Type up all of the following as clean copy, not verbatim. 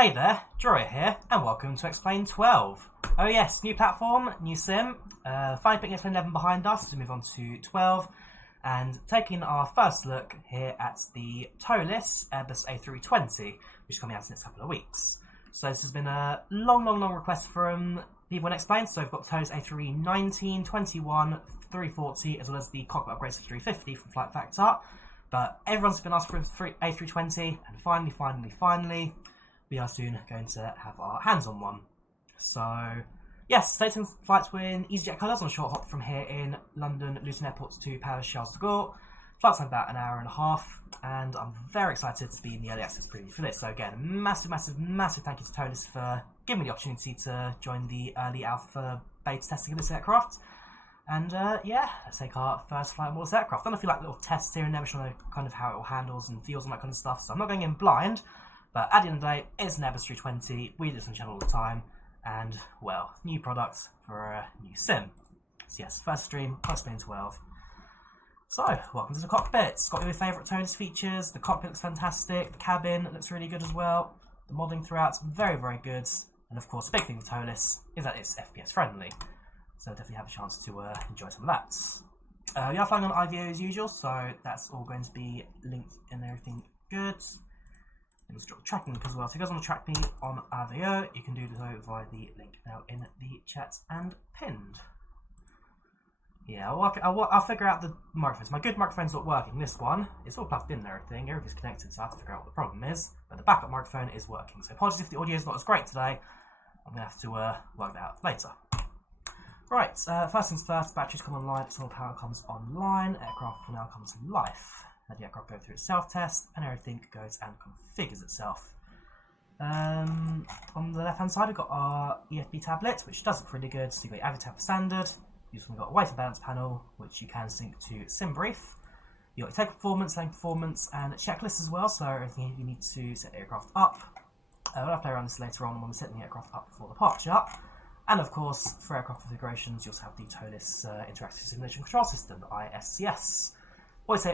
Hey there, Drawyah here, and welcome to XP12. Oh yes, new platform, new sim. Finally putting XP11 behind us as we move on to 12, and taking our first look here at the ToLiss Airbus A320, which is coming out in the next couple of weeks. So this has been a long request from people in Explain. So we've got ToLiss A319, 21, 340, as well as the cockpit upgrades to 350 from Flight Factor. But everyone's been asking for an A320, and finally, we are soon going to have our hands on one. So, yes, taking flights with EasyJet colours on a short hop from here in London Luton Airport to Paris Charles du Gaulle. Flight's time about an hour and a half, and I'm very excited to be in the early access preview for this. So again, massive thank you to ToLiss for giving me the opportunity to join the early alpha beta testing of this aircraft. And yeah, let's take our first flight on this aircraft. Done a few like little tests here and there, showing kind of how it all handles and feels and that kind of stuff. So I'm not going in blind. But at the end of the day, it's an Airbus 320, we do this on the channel all the time, and, well, new products for a new sim. So yes, first stream, XP12. So, welcome to the cockpit. It's got your favourite ToLiss features, the cockpit looks fantastic, the cabin looks really good as well, the modding throughout, very good, and of course, the big thing with ToLiss is that it's FPS friendly, so definitely have a chance to enjoy some of that. We are flying on IVAO as usual, so that's all going to be linked and everything good. Let's drop the tracking link as well. So if you guys want to track me on IVAO, you can do so via the link now in the chat and pinned. Yeah, I'll figure out the microphones. My good microphone's not working. This one, it's all plugged in and everything's connected, so I have to figure out what the problem is. But the backup microphone is working. So apologies if the audio is not as great today. I'm going to have to work that out later. Right, first things first, batteries come online, external power comes online, aircraft will now come to life. Let the aircraft go through its self-test, and everything goes and configures itself. On the left-hand side, we've got our EFB tablet, which does look really good. So you've got your AppInTheAir for standard. You've also got a weight and balance panel, which you can sync to SimBrief. You've got your take performance, lane performance, and checklist as well. So everything you need to set the aircraft up. We'll have to play around this later on when we're setting the aircraft up before departure. And of course, for aircraft configurations, you also have the ToLiss Interactive Simulation Control System, the ISCS.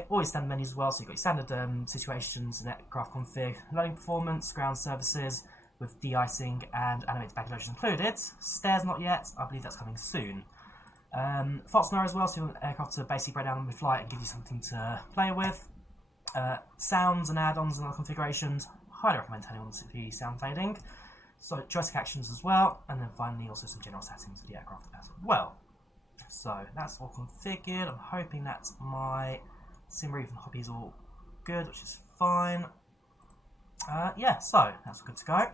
Always standard menus as well, so you've got your standard situations and aircraft config, loading performance, ground services with de-icing and animated baggage loading included. Stairs not yet, I believe that's coming soon. Fault scenario as well, so you want the aircraft to basically break down mid-flight and give you something to play with. Sounds and add-ons and other configurations, highly recommend turning on the sound fading. So joystick actions as well, and then finally also some general settings for the aircraft as well. So that's all configured. I'm hoping that my SimBrief and Hoppy's all good, which is fine. Yeah, so that's good to go.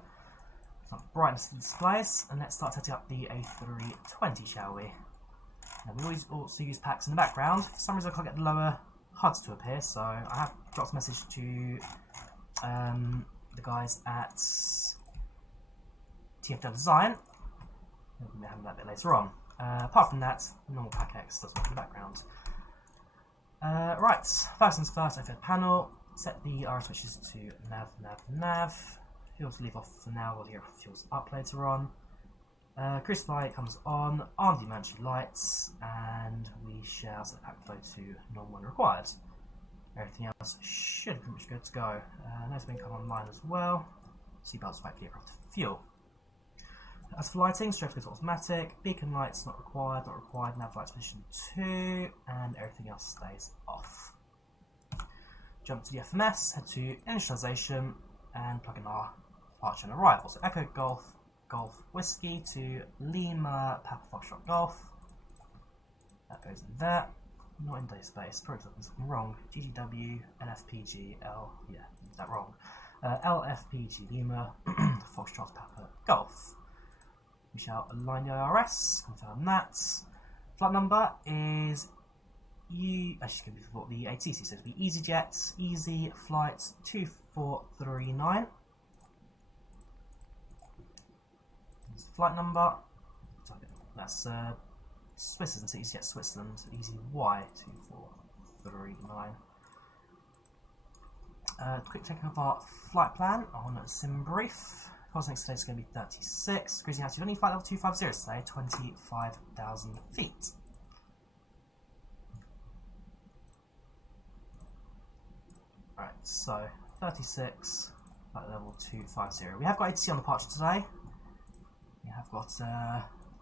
So brightness of the displays, and let's start setting up the A320, shall we? Now we always also use PACX in the background. For some reason I can't get the lower HUDs to appear, so I have dropped a message to the guys at TFDi Design. We'll be having that a bit later on. Apart from that, normal PACX does work in the background. Right, first things first, overhead panel, set the RS switches to nav. Fuels leave off for now, we'll hear fuels up later on. Cruise supply comes on the emergency lights, and we shall set pack flow to normal when required. Everything else should be pretty much good to go. Nose bin come online as well. Seatbelts back the aircraft to fuel. As for lighting, strobe goes automatic, beacon lights not required, nav lights position 2, and everything else stays off. Jump to the FMS, head to initialization, and plug in our departure and arrival. So Echo Golf Whiskey to Lima Papa Foxtrot Golf. That goes in there. Not in database, probably something wrong. GGW, LFPG, yeah, that wrong. LFPG Lima, Foxtrot Papa Golf. We shall align the IRS, confirm that. Flight number is actually it's going to be for the ATC, so it'll be EasyJet, Easy Flight 2439. That's the flight number. That's Swiss, isn't it? EasyJet Switzerland, Easy Y 2439. Quick check of our flight plan on SimBrief. Course next today is going to be 36. Cruising altitude only flight level 250 today, 25,000 feet. Right, so 36, Flight level 250. We have got ATC on departure today. We have got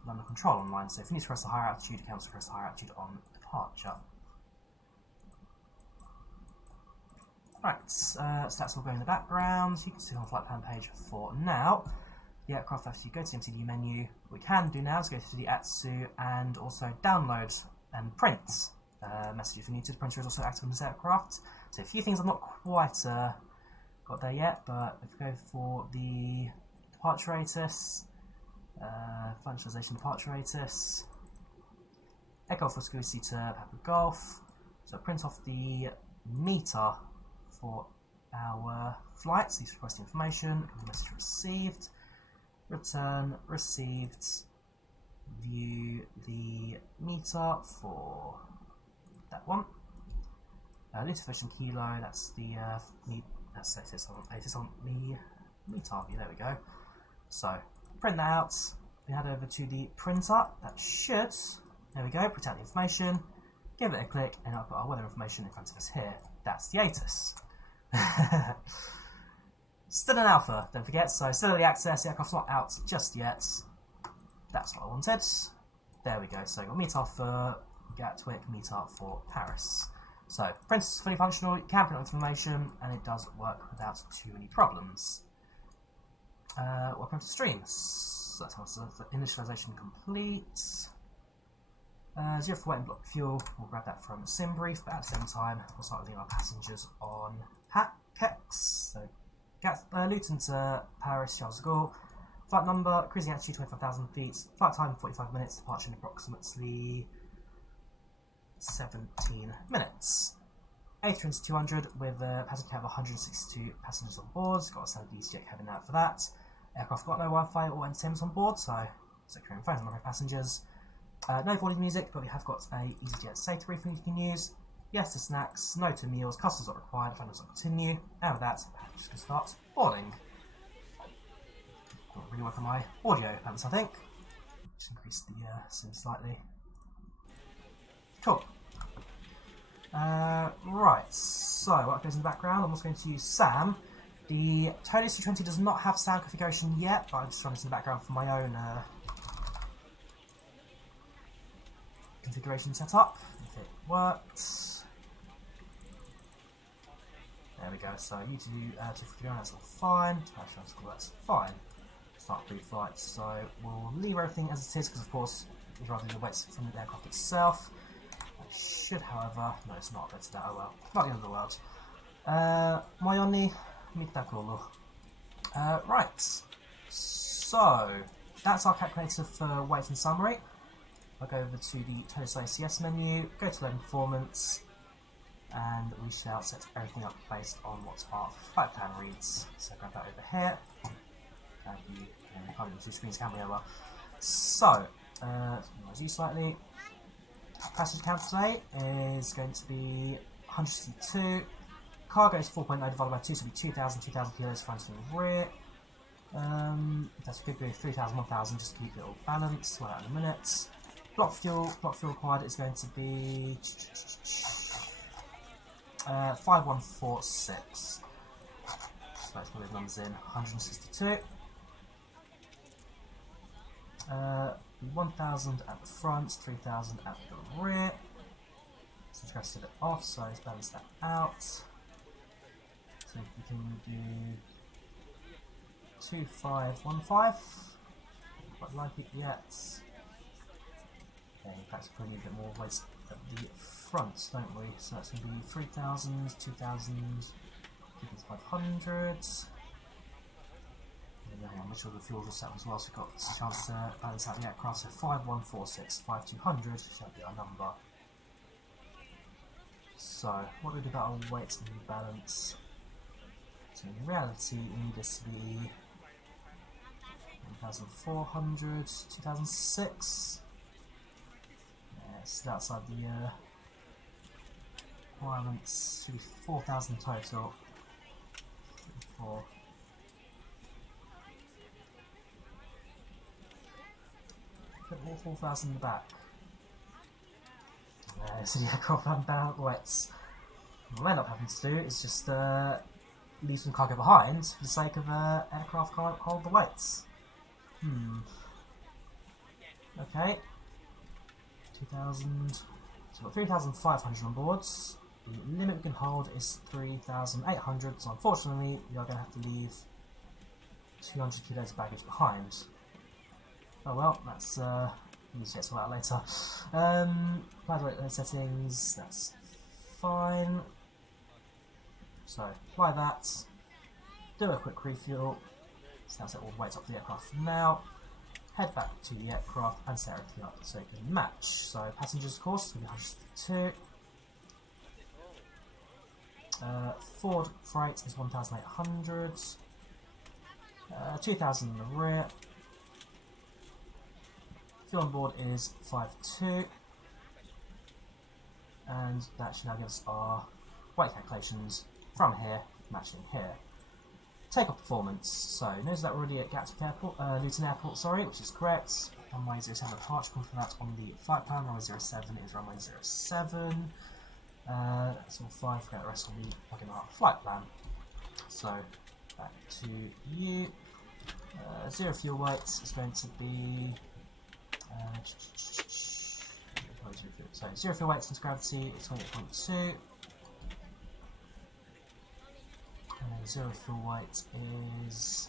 London Control online, so if you need to press the higher altitude, you can also press the higher altitude on departure. Right, so that's all going in the background. So you can see on the flight plan page for now. The aircraft, after you go to the MCD menu, what we can do now is go to the ATSU and also download and print messages. If you're new to the printer, is also active on this aircraft. So a few things I've not quite got there yet, but if we go for the departure ATIS, functionalization departure ATIS, echo for XUIPC to Papa Golf. So print off the meter for our flights. These request information, message received, return received, view the meter for that one. Luton kilo, that's the that's ATIS on the meter view. There we go. So print that out. We head over to the printer. That should, there we go, print out the information, give it a click, and I'll put our weather information in front of us here. That's the ATIS. Still an alpha, don't forget, so still early access, the aircraft's not out just yet. That's what I wanted. There we go, so you've got meter for Gatwick, meter for Paris. So, print is fully functional, you can print information, and it does work without too many problems. Welcome to streams. So that's how the initialization complete. 0 for wet and block fuel, we'll grab that from SimBrief, but at the same time, we'll start with our passengers on PACX. So, Luton to Paris Charles du Gaulle. Flight number, cruising altitude 25,000 feet, flight time 45 minutes, departure in approximately 17 minutes. A320 with a passenger cab of 162 passengers on board. Got a standard EasyJet cabin out for that. Aircraft got no Wi-Fi or entertainment on board, so secure and phone number of passengers. No volume music, but we have got a EasyJet safety briefing you can use. Yes to snacks, no to meals, customs not required, phone numbers not continue. And with that, I'm just going to start boarding. Got really work on my audio pants, I think. Just increase the sim slightly. Cool. Right, so what goes in the background, I'm also going to use SAM. The TOLISS A320 does not have sound configuration yet, but I'm just running this in the background for my own configuration setup, if it works. There we go, so you to do that's all fine, that's fine. Start pre-flight, so we'll leave everything as it is, because of course we'd rather do the weights from the aircraft itself. That should, however, no it's not, that's that, oh well, not the end of the world. Moyoni, mitakolo. Right, so that's our calculator for weight and summary. I'll go over to the ToLiss ACS menu, go to load performance, and we shall set everything up based on what our flight plan reads. So grab that over here. We can't do 2 screens, can we? Well. So, noise you slightly. Passenger count today is going to be 162. Cargo is 4.0 divided by 2, so it'll be 2,000 kilos front and rear. That's good, 3,000, 1,000, just to keep it all balanced. Well, in a minute. Block fuel required is going to be 5146. So let's put those numbers in. 162. 1,000 at the front, 3,000 at the rear. So let's go set it off, so let's balance that out. So we can do 2515. Not quite like it yet. Okay, perhaps put a bit more weight at the front, don't we? So that's going to be 3,000, 2,000, 2,500. I'll make sure the fuel's all set as well, so we've got a chance to balance out the aircraft. So 5146, 5200 should be our number. So, what do we do about our weight and balance? So in reality, we need this to be 1,400, 2006. So outside the requirements, should be 4,000 total. 4. Put more 4,000 in the back. So the aircraft and weights. What we end up having to do is just leave some cargo behind for the sake of aircraft can't hold the weights. Okay. 2,000. So we've got 3,500 on boards. The limit we can hold is 3,800, so unfortunately we are going to have to leave 200 kilos of baggage behind. Oh well, that's we'll get to that later. Flight weight settings, that's fine. So fly that, do a quick refuel, so that's it, all the weights off the aircraft for now. Head back to the aircraft and set everything up so it can match. So passengers, of course, we have 2. Forward freight is 1,800. 2,000 in the rear. Fuel on board is 5.2. And that should now give us our weight calculations from here, matching here. Takeoff performance. So notice that we're already at Gatwick Airport, Luton Airport, sorry, which is correct. Runway 07 departure, come from that on the flight plan. Runway 07 is runway 07. That's all fine, forget the rest will be plugging our flight plan. So back to you. Zero fuel weight is going to be so zero fuel weight since gravity is 28.2. Zero fuel weight is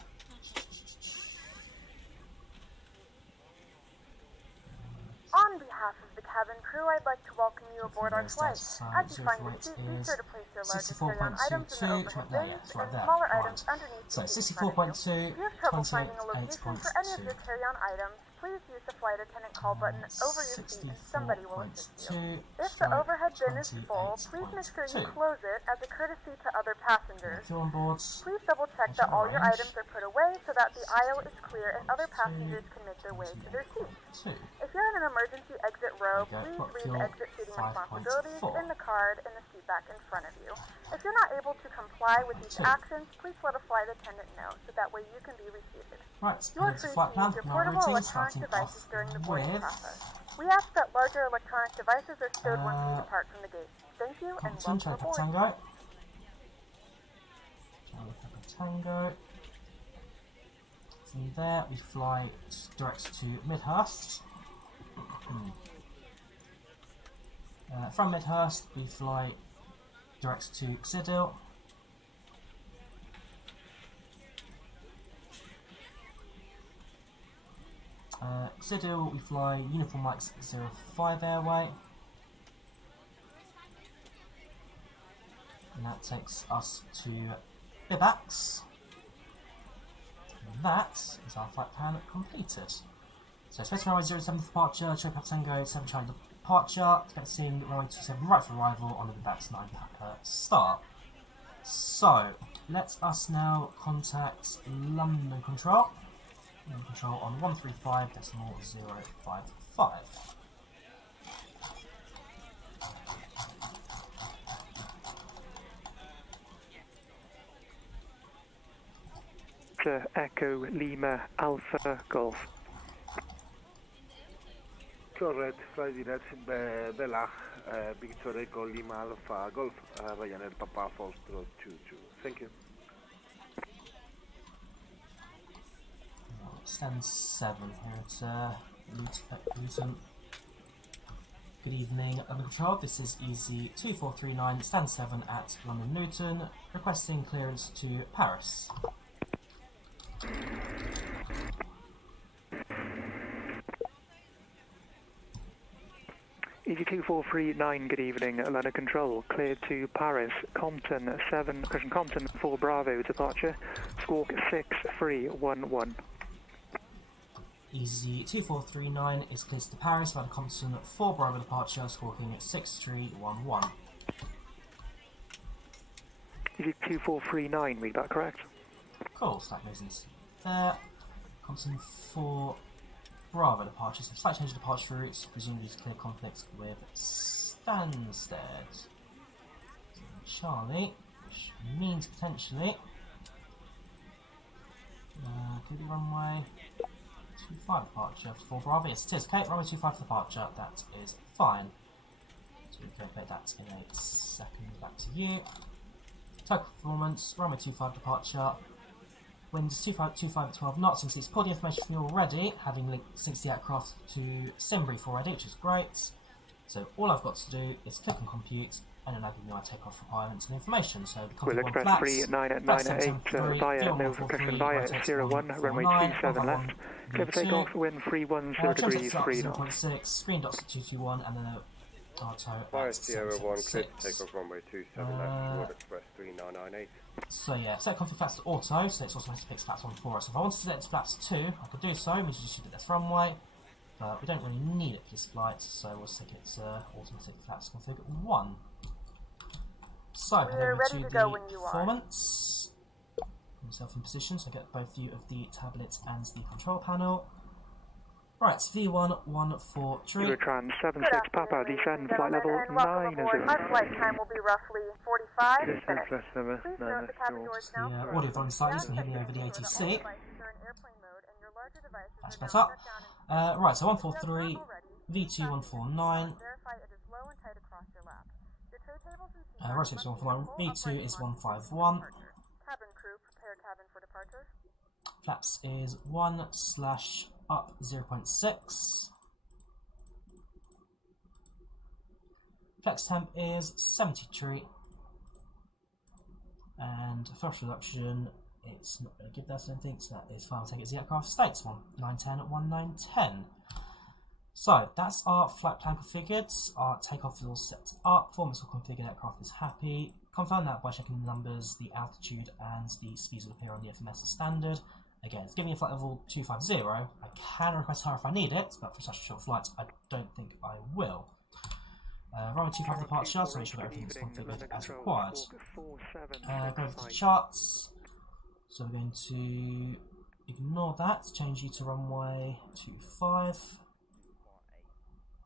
on behalf of the cabin crew, I'd like to welcome you aboard our flight. As you find your seat, be sure to place your largest carry-on items in the overhead bins and smaller items underneath the seat in front of you. If you have trouble finding a location for any of your carry-on items, please use the flight attendant call button over your seat and somebody will assist you. If the overhead bin is full, please make sure you close it as a courtesy to other passengers. Please double check that all your items are put away so that the aisle is clear and other passengers can make their way to their seats. If you're in an emergency exit row, please read the exit seating responsibilities in the card in the seat back in front of you. If you're not able to comply with these actions, please let a flight attendant know so that way you can be reseated. Right, You are free to use your portable electronic devices during the boarding process. We ask that larger electronic devices are stowed once you depart from the gate. Thank you and welcome aboard. Tango. Tango. From there we fly direct to Midhurst. From Midhurst we fly direct to Xidil. Xidil we fly Uniform Mike 05 Airway. And that takes us to PACX. And that is our flight plan completed. So space runway 07 for departure, Chopa Tango 7 Charlie departure, expect to see runway 27 right for arrival on the PACX 9 Papa start. So let us now contact London Control. London Control on 135.055. Echo Lima Alpha Golf. Correct, fly direct Bella, Victor Echo Lima Alpha Golf, Ryanair Papa Foxtrot 22. Thank you. Stand 7 here at Luton. Good evening, London Control. This is Easy 2439, stand 7 at London Luton, requesting clearance to Paris. Easy 2439, good evening, London Control. Cleared to Paris, Compton 7, Compton 4 Bravo, departure, squawk 6311. Easy 2439 is cleared to Paris, London Compton 4 Bravo departure, squawking 6311. Easy 2439, read that correct? Cool, stack reasons. There, Compton 4 Bravo departure, some slight change of departure routes, presumably to clear conflicts with Stansted. Charlie, which means potentially could be runway 25 departure for Bravo. Yes, it is. Okay, runway 25 departure, that is fine. So we can update that in a second. Back to you. Takeoff performance, runway 25 departure, winds 25 at 12 knots, and it's pulled the information from you already, having linked 60 aircraft to SimBrief already, which is great. So all I've got to do is click on compute, and then I'll give you my takeoff requirements and information. So the Will config 1 Express flaps, 3998 via no compression via 01, runway 27 left. Clear for takeoff, wind 310 degrees, 3 knots. 0.6, screen dots at 221, and then auto Fire Sierra 1, clear to take off runway 27 left, Will Express 3998. So yeah, set config flaps to auto, so it's automatically picks flaps 1 for us. If I wanted to set it to flaps 2, I could do so, which is just this runway. But we don't really need it for this flight, so we'll stick it to automatic flaps config 1. So, head over to the performance. Put myself in position so I get both view of the tablet and the control panel. Right, V114. Eurotran 76 Papa, descend, flight level 90. Our flight time will be roughly 45 minutes. Please note the cabin doors now The audio volume slightly, so you can hear me over the ATC. That's better. Right, so 143, V2149. Rotates 149, V2 is 151. Cabin crew, prepare cabin for departure. Flaps is 1/up 0.6. Flex temp is 73. And thrust reduction, it's not going to give that anything, so that is final tickets. The aircraft states 1910 at 1910. So that's our flight plan configured. Our takeoff is all set up. Performance all configured. Aircraft is happy. Confirm that by checking the numbers, the altitude, and the speeds will appear on the FMS as standard. Again, it's giving me a flight level 250. I can request higher if I need it, but for such a short flight, I don't think I will. Runway 25 departure, so make sure that everything is configured as required. Go over to the charts. So we're going to ignore that, change you to runway 25.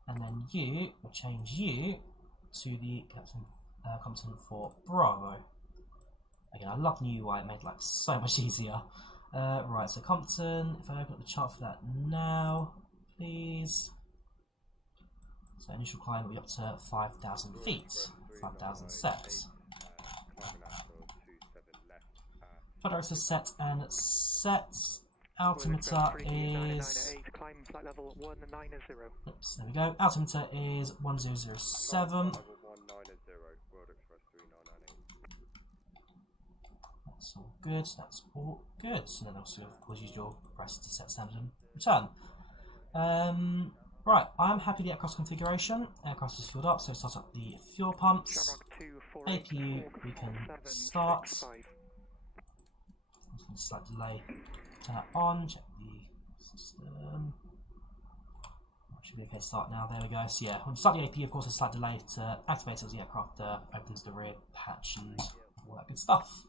And then you will change you to the Compton for Bravo. Again, I love the new UI, it made life so much easier. Right, so Compton, if I open up the chart for that now, please. So initial climb will be up to 5,000 feet, 5,000 sets. Flight director set and set. Altimeter is. Oops, there we go. Altimeter is 1007. That's all good. That's all good. So then also, of course, use your press to set standard and return. Right, I'm happy with the aircraft configuration. Aircraft is filled up, so start up the fuel pumps. APU, we can start. Slight delay. Turn that on, check the system. Should be okay to start now, there we go. So yeah, when you start the APU, of course, a slight delay to activate it as the aircraft opens the rear hatch and all that good stuff.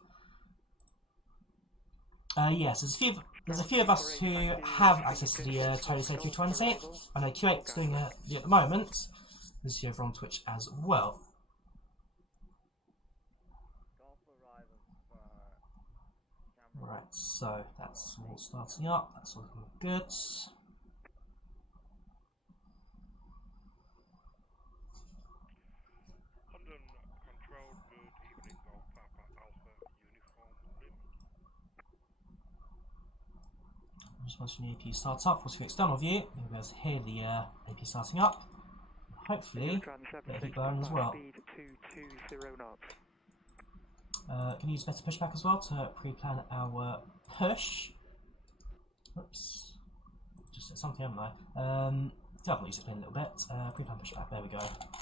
Yes, there's a few of us who have access to the TOLISS A320. I know Q8's doing it at the moment. There's a few over on Twitch as well. Right, so that's all starting up, that's all looking good. London Control, good evening, Golf Papa Alpha Uniform Lim. Just once the AP starts up, we'll see the external view. You guys hear the AP starting up. Hopefully, it'll keep going as well. Can you use better pushback as well to pre-plan our push? Oops, just said something, haven't I? I've used it a little bit. Pre-plan pushback, there we go.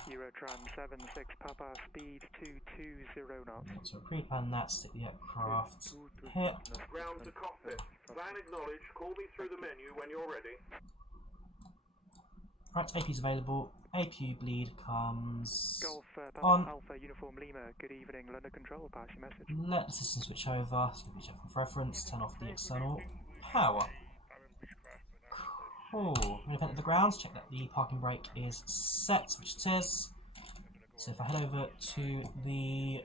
Eurotran 76 Papa, speed 220 knots. So pre-plan that, stick the aircraft here. Ground to cockpit. Plan acknowledged. Call me through the menu when you're ready. Right, AP's available. APU bleed comes Golf on. Alpha Uniform Lima, good evening, London Control, pass your message. Let the system switch over, so we check for reference, turn off the external power. Cool. We're going to enter the grounds, check that the parking brake is set, which it is. So if I head over to the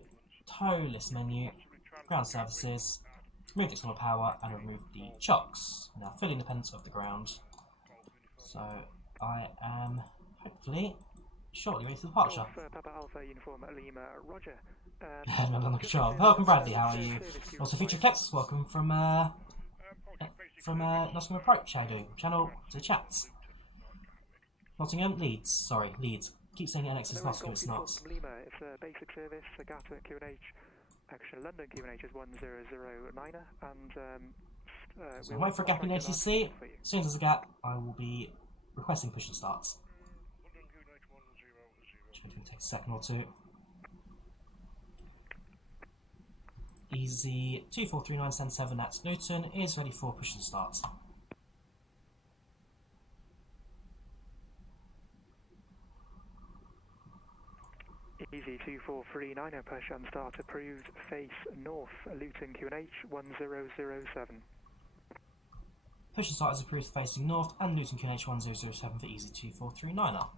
ToLiss menu, ground services, remove the external power and remove the chocks. Now fully independent of the ground. So I am hopefully shortly ready for departure. Papa Alpha Uniform Lima, Roger. London Control. Welcome, Bradley. How are you? Also, feature clips. Welcome from Nottingham Approach. How do you do? Channel to chat. Nottingham Leeds. Sorry, Leeds. Keep saying NX is Nottingham. It's not. Lima, it's basic service. Gatwick QNH. Actually, London QNH is 1009, and So I'm waiting for a gap in ATC. As soon as there's a gap, I will be requesting push and starts. Which may take a second or two. Easy 243977 at Luton is ready for push and start. Easy 2439, push and start approved. Face north, Luton QNH 1007. Push and start is approved facing north and Luton QNH 1007 for easy 2439er.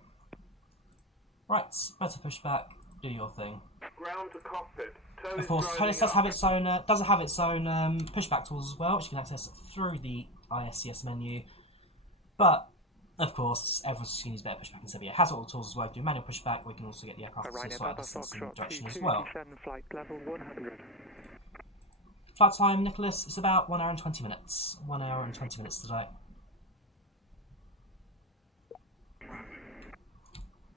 Right, better pushback, do your thing. Ground to cockpit. Of course, ToLiss does have its own pushback tools as well, which you can access through the ISCS menu. But of course, everyone's going to use better pushback instead. It has all the tools as well. Do manual pushback, we can also get the aircraft to slight distance in direction as well. Flight level 100. Flight time, Nicholas, is about 1 hour and 20 minutes. 1 hour and 20 minutes today.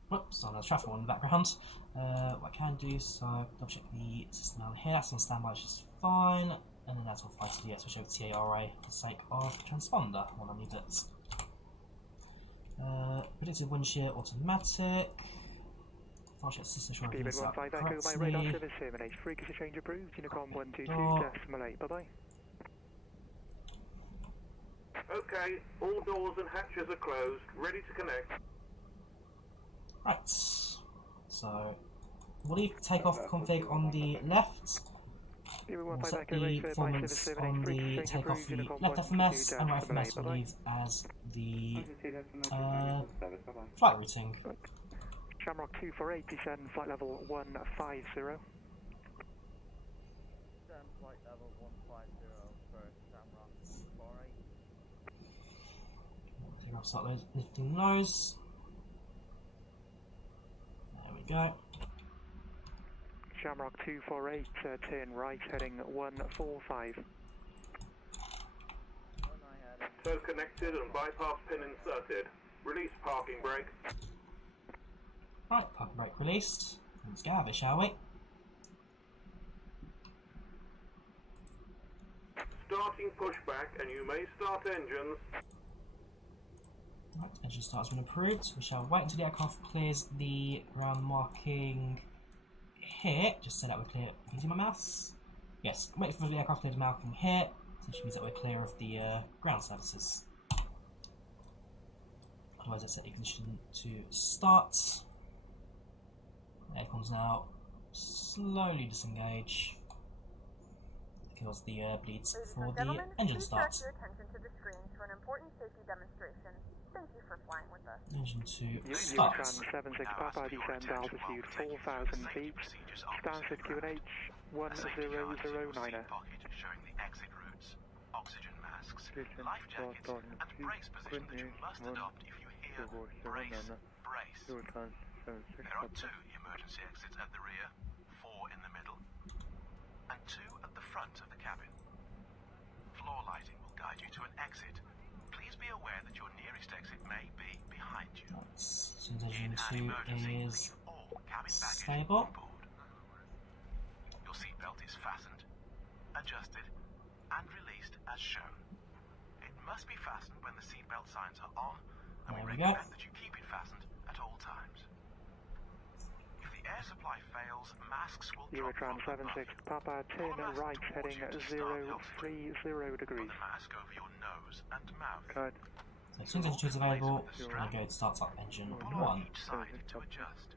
Whoops, on the traffic one in the background. What I can do, so double check the system down here. That's on standby, which is fine. And then that's all FlyLive Studio. Switch over to TARA for the sake of transponder when I need it. Predicted wind shear automatic. I'll check the system sure everything's up correctly. my radar service terminate. Frequency change approved. Unicom 122 decimal 8. Bye bye. Okay, all doors and hatches are closed. Ready to connect. Right. So we'll leave takeoff config on the left. We'll set the performance on the takeoff the left FMS and right FMS we'll leave as the flight routing. Shamrock 248, descend flight level 150. Descend flight level 150 for Shamrock 248. Takeoff, start lifting those. There we go. Shamrock 248, turn right, heading 145. So connected and bypass pin inserted. Release parking brake. Right, parking brake released. Let's go have it, shall we? Starting pushback, and you may start engines. Right, engine start has been approved. We shall wait until the aircraft clears the ground marking here. Just say that we're clear. Can you see my mouse? Yes, wait for the aircraft clear the marking here, which means that we're clear of the ground services. Otherwise, I set ignition to start. The aircons now slowly disengage because the bleeds for the engine start. Your attention to the screen to an important safety demonstration. Thank you for flying with us. Engine to start. 76 Papa, descend altitude 4,000 feet. Stansted QNH 1009. Showing the exit routes, oxygen masks, life jackets, and brace position that you must adopt if you hear brace, brace. There are 2 emergency exits at the rear, 4 in the middle, and 2 at the front of the cabin. Floor lighting will guide you to an exit. Please be aware that your nearest exit may be behind you. So engine 2 is all cabin baggage stable. on board. Your seatbelt is fastened, adjusted, and released as shown. It must be fastened when the seatbelt signs are on, and we recommend that you keep it fastened at all times. If the air supply fails, masks will drop Eurotran from the 76 Papa, turn right, heading 030 degrees. Put the mask over your nose and mouth. Good. So as soon as engine 2 is available, we're going to go to start up engine 1. Each side to adjust.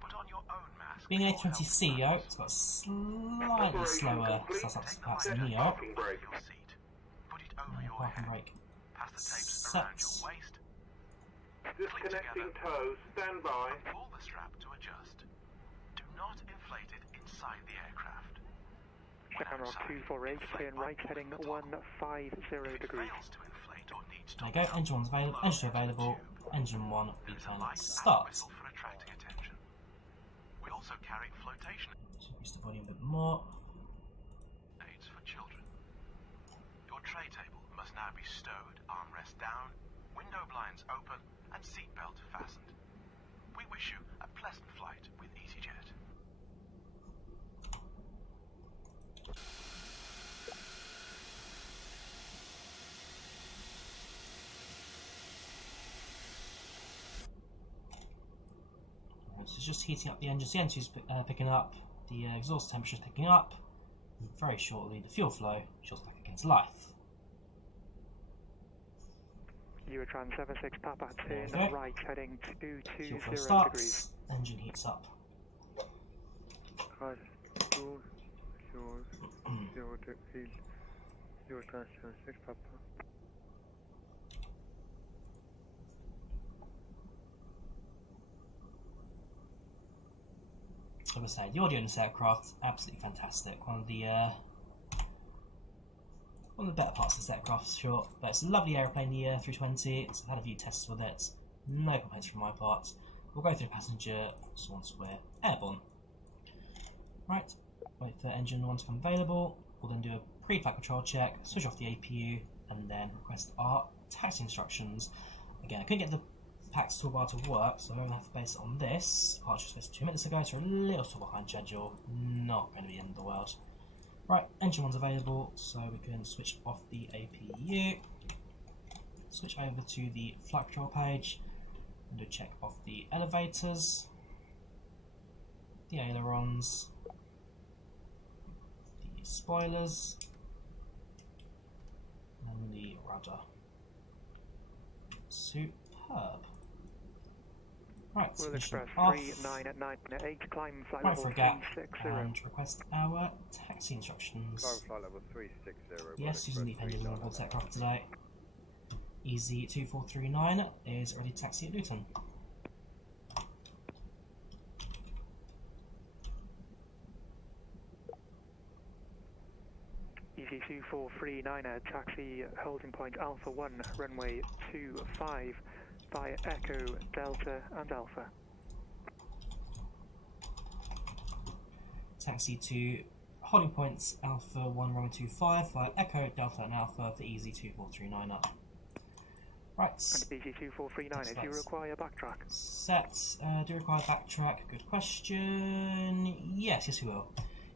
Put on your own mask. Being an A320ceo, it's got a slightly slower start-up perhaps than Neo. Parking brake. Your seat. Put it over your Parking head. brake Pass the tapes around your set. waist. Disconnecting toes. Stand by. Pull the strap to adjust. Do not inflate it inside the aircraft. Shamrock 248, turn right, heading 150 degrees. Fails to inflate or needs to There you go, engine 1's available, engine 2 available, engine 1 we can start. whistle for a attracting attention. We also carry flotation Increase the volume a bit more. aids for children. Your tray table must now be stowed, armrest down, window blinds open, and seatbelt fastened. We wish you a pleasant flight with EasyJet. So it's just heating up the engine. The engine's picking up, the exhaust temperature is picking up, and very shortly the fuel flow shows back against life. Eurotran 76 Papa, turn Okay. right, heading Fuel 220 flow degrees. starts, engine heats up. Right, 2, 0, 0 degrees, Eurotran 76 Papa. Like I say, the audio in this aircraft absolutely fantastic. One of the better parts of this aircraft, for sure. But it's a lovely airplane, the A320. I've had a few tests with it. No complaints from my part. We'll go through passenger once we're airborne. Right, wait for engine 1 to become available. We'll then do a pre-flight control check, switch off the APU, and then request our taxi instructions. Again, I couldn't get the PACX toolbar to work, so I'm going to have to base it on this. Departure was supposed 2 minutes ago, so we're a little behind schedule. Not going to be the end of the world. Right, engine 1's available, so we can switch off the APU. Switch over to the flight control page and do a check of the elevators, the ailerons, the spoilers, and the rudder. Superb. Right, Will mission Express off. 3998, climb flight Right level for a gap 360. and request our taxi instructions. Climb flight level 360. Yes, using the pendulum on board aircraft today. Easy 2439 is ready to taxi at Luton. Easy 2439, taxi holding point Alpha 1, runway 25, via Echo, Delta and Alpha. Taxi to holding points Alpha 1 runway 25 via Echo, Delta and Alpha for Easy 2439 up. Right. And Easy 2439, if you require backtrack. Set. Do you require backtrack? Good question. Yes, we will.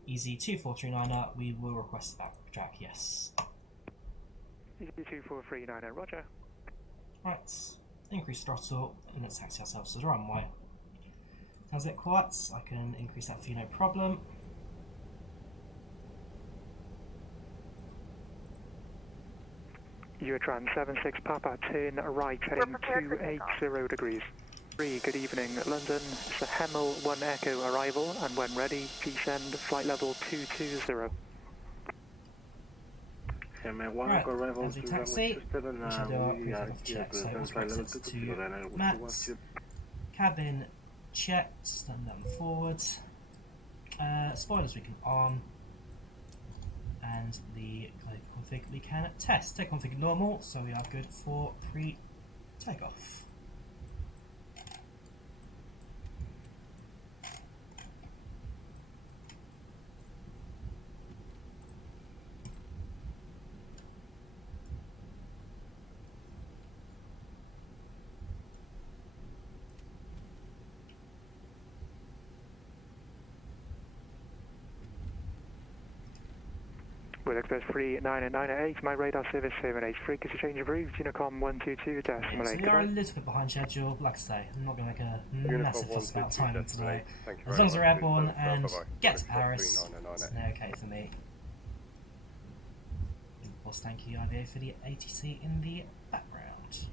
Easy 2439 up. We will request backtrack, yes. Easy 2439, roger. Right. Increase throttle and let's taxi ourselves to the runway. Sounds a bit quiet. I can increase that for you, no problem. Eurotran 76 Papa, turn right, heading 280 degrees. Good evening, London. It's a Hemel 1 Echo arrival, and when ready, descend flight level 220. Right, as we taxi, we should do our pre-takeoff check. So we'll swap it to Matt. Cabin checked, stand down forward. Spoilers we can on. And the config we can test. Take config normal, so we are good for pre-takeoff. Will Express 3998, my radar service 78, frequency change approved, Unicom 122 decimal 8. So we are a little bit behind schedule, like I say, I'm not going to make a massive fuss about timing today. As long as we're airborne and get to Paris, it's okay for me. And of course, thank you IVAO for the ATC in the background.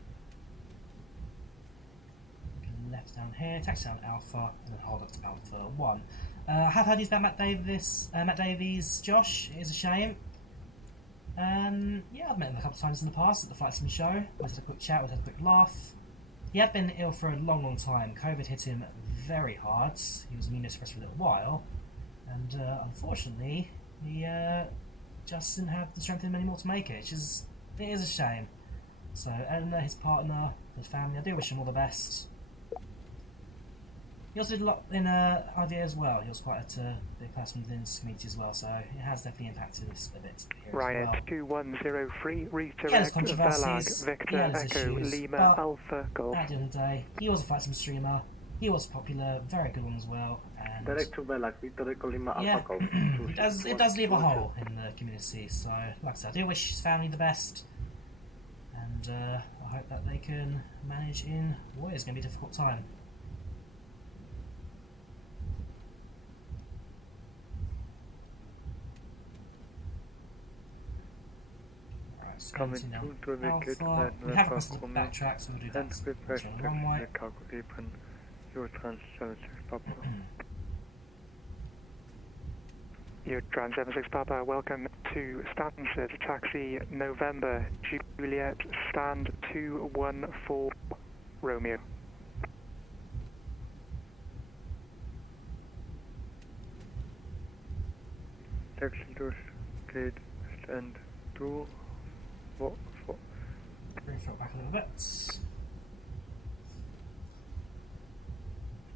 Left down here, taxi down Alpha, and then hold up to Alpha 1. I have heard he's about Matt Davies, Josh. It is a shame. Yeah, I've met him a couple of times in the past at the Flight Sim show. We had a quick chat, we had a quick laugh. He had been ill for a long time. COVID hit him very hard. He was immunosuppressed for a little while. And unfortunately, he just didn't have the strength in him anymore to make it. It is a shame. So, Eleanor, his partner, his family, I do wish him all the best. He also did a lot in idea as well. He was quite a big person within this community as well, so it has definitely impacted us a bit here Ryanair as well. 2103, There's redirect, controversies, Verlag, Victor, he had his Echo, issues, Lima, but Alpha, Golf. at the end of the day, he was a fighting streamer. He was popular, very good one as well, and Direct to Belak, Victor Echo Lima yeah, Alpha Golf. it does leave a hole in the community. So, like I said, I do wish his family the best, and I hope that they can manage in what is going to be a difficult time. Right, so Coming to the Alpha. We have requested a backtrack, so we'll do that. That's on the runway. Your Ground-76 Papa, welcome to Stansted, taxi November, Juliet, stand 214 Romeo. Taxi doors, gate, stand 214. Bring it back a little bit.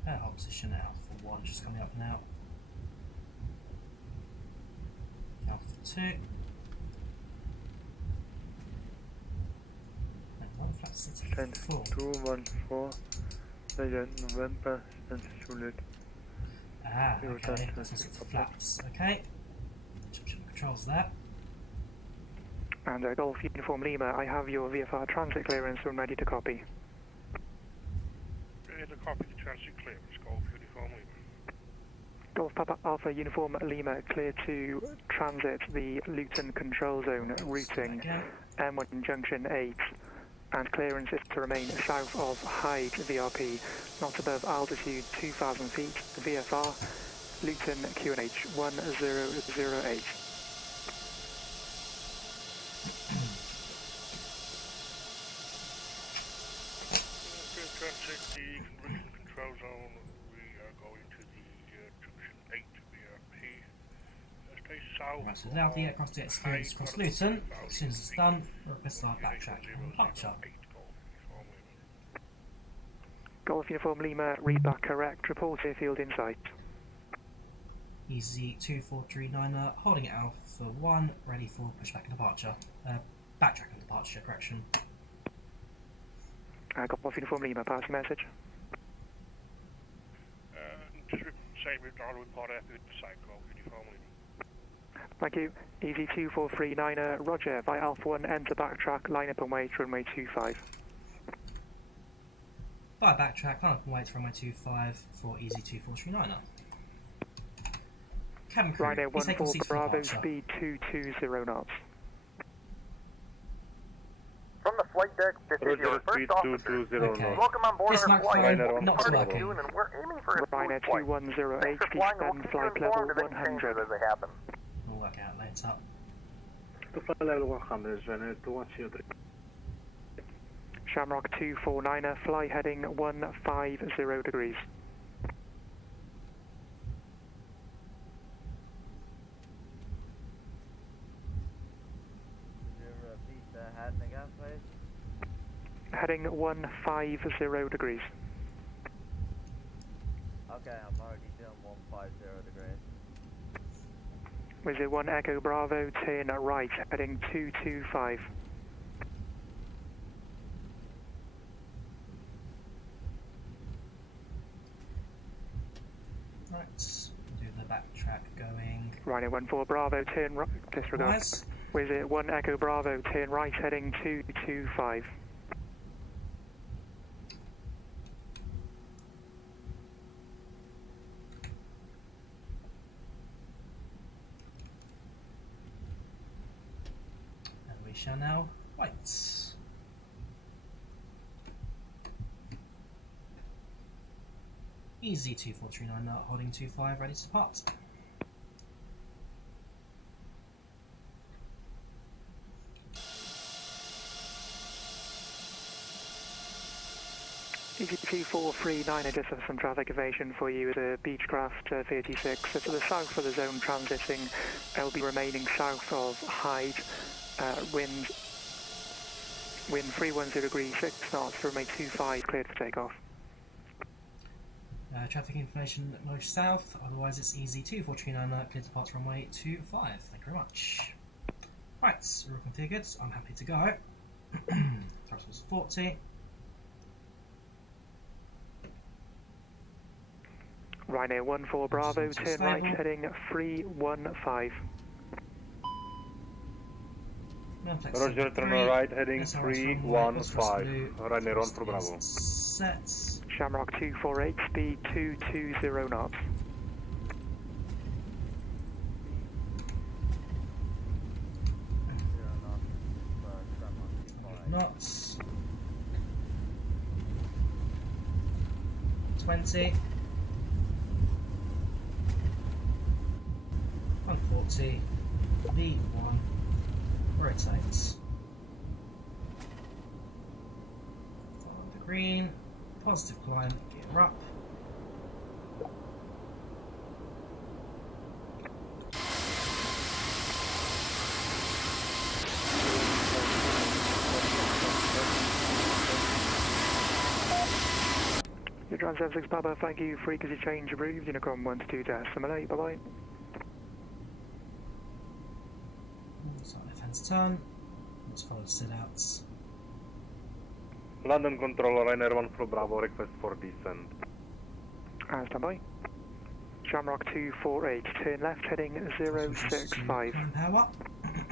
Hold position now for 1, just coming up now. Alpha 2. And 1 flat city 4. 214, November, and Juliet. Ah, okay, that's 6 flaps, okay. Controls there. And Golf Uniform Lima, I have your VFR transit clearance and ready to copy. Ready to copy the transit clearance, Golf Uniform Lima. Golf Papa Alpha Uniform Lima, clear to transit the Luton control zone, routing M1 Junction 8, and clearance is to remain south of Hyde VRP, not above altitude 2,000 feet, VFR, Luton QNH 1008. Transit the conversion control zone. We are going to the Junction 8 VRP. Stay south. Right, so now the aircraft gets clearance across Luton. As soon as it's done, we'll request our backtrack and departure. Golf Uniform Lima, read back correct, report airfield in sight. Easy 2439er, holding it out for 1, ready for pushback and departure. Backtrack and departure, correction. Golf Uniform Lima, pass message. Just say we've got to report airfield to site, Golf Uniform Lima. Thank you. Easy 2439er, roger, via Alpha 1, enter backtrack, line up and wait, runway 25. Via backtrack, line up and wait for runway 25 for Easy 2439er. Cabin crew, Ryanair please take your 14 seats for Bravo, departure. speed 220 knots. From the flight deck, this is your first officer. Okay. Welcome on board This our flight. microphone not working. And we're aiming for a Ryanair smooth flight. 2108, Thanks for flying, and we'll descend keep you flight informed level of any changes 100. as they happen. We'll work out later. To fly level 100, Ryanair 2103. Shamrock 249er, fly heading 150 degrees. Heading 150 degrees. Okay, I'm already doing 150 degrees. Wizard 1 Echo Bravo, turn right, heading 225. Right, do the backtrack going. Ryanair 14 Bravo, turn right, disregard. Nice. Wizard 1 Echo Bravo, turn right, heading 225. And we shall now wait. Easy 2439 holding 25, ready to depart. Easy 2439, I just have some traffic evasion for you at a Beechcraft 36. So to the south of the zone transiting, I'll be remaining south of Hyde, wind 310 degrees, 6 knots, runway 25, cleared for takeoff. Traffic information north south, otherwise it's easy 2439, clear departure runway 25. Thank you very much. Right, we're all configured, I'm happy to go. Thrust was 40. Ryanair 14 Bravo, turn right heading 315. Roger, turn right heading 315. Ryanair 14 Bravo. Set. Shamrock 248, speed 220 knots. Knots. 20. 140. V1. Rotates. Follow the green. Positive climb. Gear up. Your GroundService Papa, thank you. Frequency change approved. Unicron 122.8. Bye bye. So left hand's turn. Let's follow sit outs. London Control, Ryanair 14 Bravo, request for descent. Stand by. Shamrock 248, turn left heading 065. Power up. Turn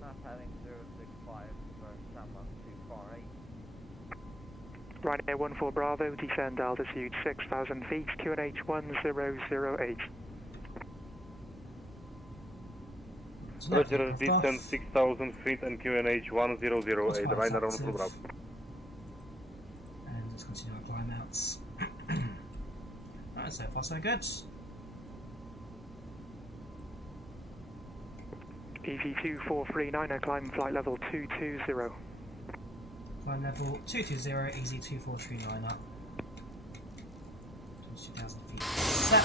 left heading 065 for Shamrock 248. Ryanair 14 Bravo, descend altitude 6,000 feet, QNH 1008. Roger, descent 6,000 feet and QNH 1008, Ryanair 14 Bravo. And let's continue our climb outs. Alright, so far so good. Easy 2439, climb flight level 220. Climb level 220, easy 2439 up. 22,000 feet. Set.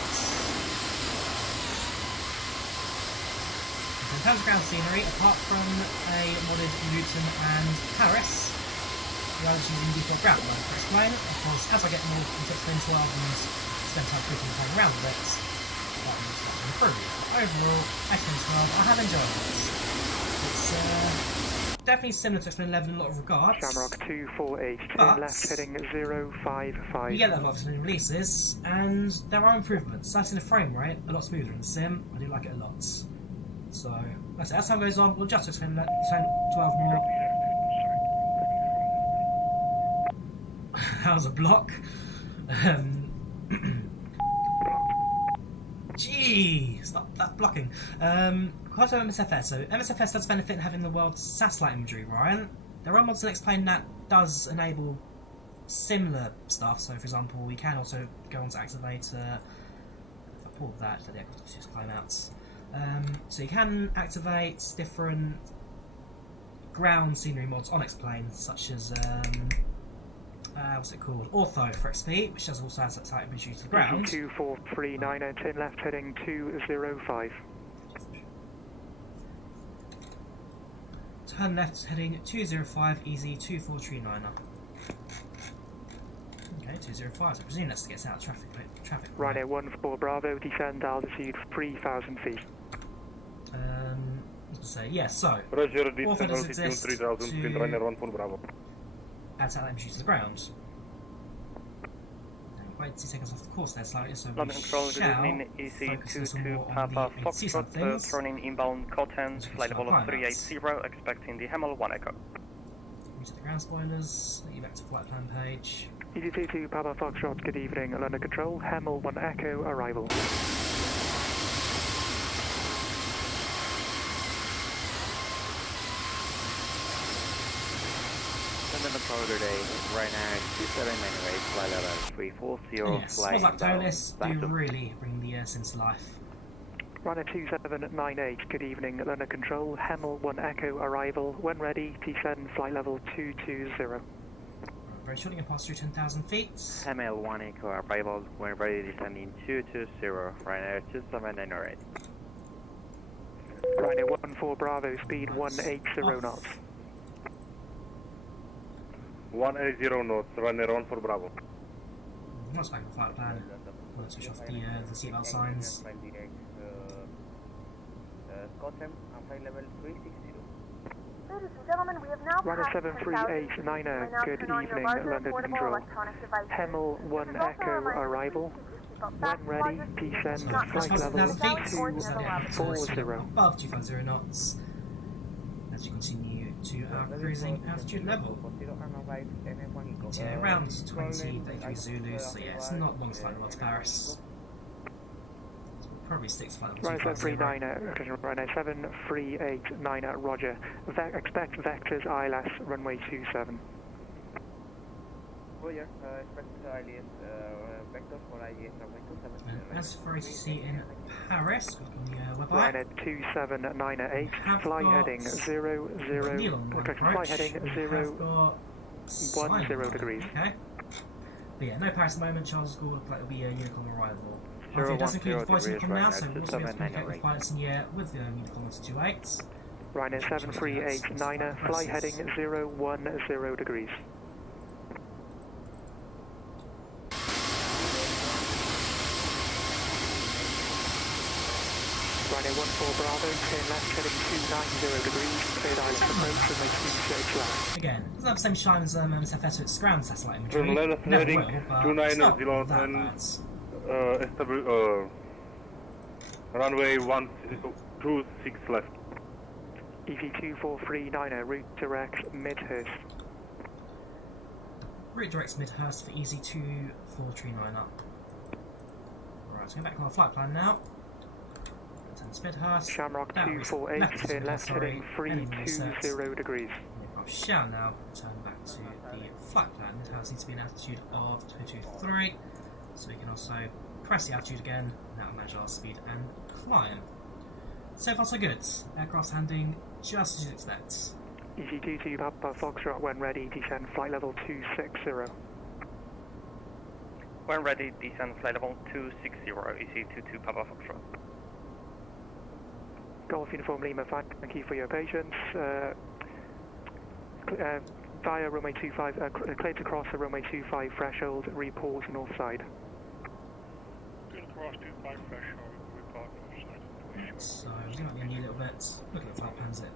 In terms of ground scenery, apart from a modded Luton and Paris, we are using default ground mode for explain, because as I get more into XP12 and spend time clicking and playing around with it, that will start to improve. But overall, XP12, I have enjoyed it. It's definitely similar to XP11 in a lot of regards. Shamrock 248, turn left heading 055. You get that a lot of releases, and there are improvements. I've seen the frame rate a lot smoother in the sim. I do like it a lot. So, like I said, as time goes on, we'll just explain 12 more. That was a block. Gee, stop that blocking. Quite on MSFS. So, MSFS does benefit in having the world's satellite imagery, Ryan. There are mods that explain that does enable similar stuff. So, for example, we can also go on to activate. If I pull that, the aircraft just climb out. So you can activate different ground scenery mods on X-Plane, such as what's it called? Ortho for XP, which does also have satellite imagery to the ground. 2439, turn left heading 205. Turn left heading 205, easy 2439. Okay, 205. So I presume that's to get us out of traffic. Ryanair 14 Bravo, descend altitude 3,000 feet. I was going to say, yeah, so. Roger, descend altitude 3,000 feet, Ryanair 14 Bravo. Add satellite imagery to the ground. Wait to take us off the course there slightly, so London Control, good evening, EC22 Papa Foxtrot, turning inbound Cotton, flight level 380, expecting the Hamel 1 Echo. Into the ground spoilers, let you back to flight plan page. EC22 Papa Foxtrot, good evening, London Control, Hamel 1 Echo, arrival. London Control today, right now 2798, flight level 340, yes, flight like ToLiss do really bring the sim to life. Runner 2798, good evening, London Control, Hamel 1 Echo, arrival, when ready, descend flight level 220. Very shortly, and pass through 10,000 feet. Hamel 1 Echo, arrival, when ready, descending 220, right now 2798. Ryanair 14 Bravo, speed 180 knots. 180 knots, Ryanair 14 Bravo. Once back in the flight plan, we'll switch off the seatbelt signs. Ladies and gentlemen, we have now passed 738-9er, good evening, London Control. Hemel 1 Echo arrival. When ready, descend flight level 240. Above 250 knots. As you continue to our cruising altitude level. Yeah, around 20, 33 Zulu, so yeah, it's not long flight level to Paris. Probably 6 flight level 739er, runway 738-9er, roger. Expect vectors ILS, runway 27. Roger, expect ILS vectors for ILS runway 27. As for ACC in Paris, on the website. Ryanair 279er8, fly heading 00, fly heading 010 degrees. Okay. But yeah, no Paris at the moment. Charles du Gaulle looks like it'll be a Unicom arrival. It does include the voice Unicom now, so we'll also be able to communicate with pilots in the air with the Unicom 128. Ryanair 738-9er, fly heading 010 degrees. Ryanair 14 Bravo, turn left heading 290 degrees, cleared island approach, runway 26 left. Again, it doesn't have the same shine as MSFS, so it's ground satellite imagery. Turn left heading 290 and runway 126 left. EZ2439er, route directs Midhurst. Route directs Midhurst for EZ2439 up. Alright, so go back on our flight plan now. Midhurst. Shamrock 248, turn left heading 320 degrees. I shall now turn back to the flight plan. Midhurst needs to be an altitude of 223, so we can also press the altitude again, and that'll manage our speed and climb. So far so good. Aircraft handling just as you'd expect. EZ22 Papa Foxtrot, when ready, descend flight level 260. When ready, descend flight level 260, EZ22 Papa Foxtrot. Golf Uniform Lima, thank you for your patience. Via runway 25, cleared to cross the runway 25 threshold, report north side. Cleared to cross 25 threshold, report north side. So, zoom out the NU a little bit, look at the flight plans, it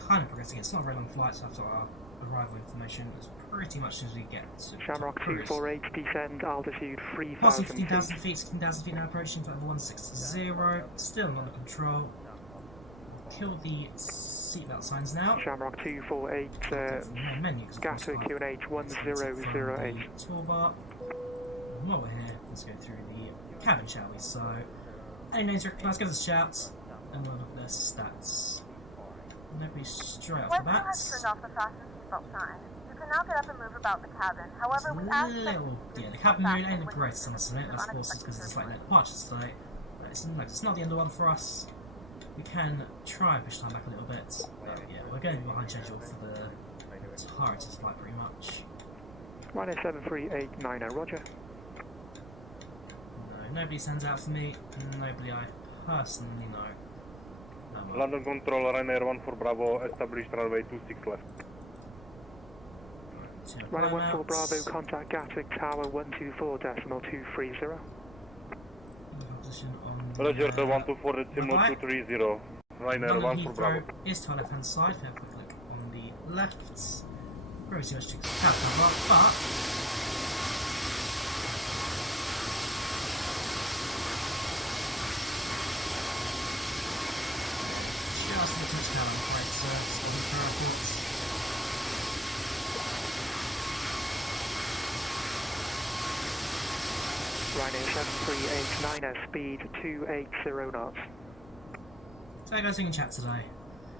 kind of progressing. It's not a very long flight, so after our arrival information, it's pretty much as soon as we get to Shamrock 248, descend altitude 3,000 passing 15,000 feet, 16,000 feet now, approaching flight level 160, still under control. Kill the seatbelt signs now. Shamrock 248, Gatwick QNH 1008. Toolbar. And while we're here, let's go through the cabin, shall we? So, any names recognise, give us a shout, and we'll look at their stats. Maybe straight off the bat. Turned off the fasten seatbelt sign. You can now get up and move about the cabin. However, we ask that the cabin mode ain't the greatest, I must admit. Of course, it's because it's like late departure today. But it's not the end of the world for us. We can try and push time back a little bit, but yeah, we're going to be behind schedule for the entirety of the flight pretty much. Ryanair 738-9er, roger. No, nobody sends out for me, nobody I personally know. No, London Control, Ryanair 14 Bravo, established runway 26 left. Ryanair 14 Bravo, contact Gatwick Tower 124.230. Position on Roger, 124.230. Ryanair 14 Bravo. Is to our left hand side. We have a quick look on the left. Very too much to cab cover, but just a touchdown, I'm afraid, so it's on the parapet. Ryanair 738-9er, speed 280 knots. So how are you guys doing in chat today?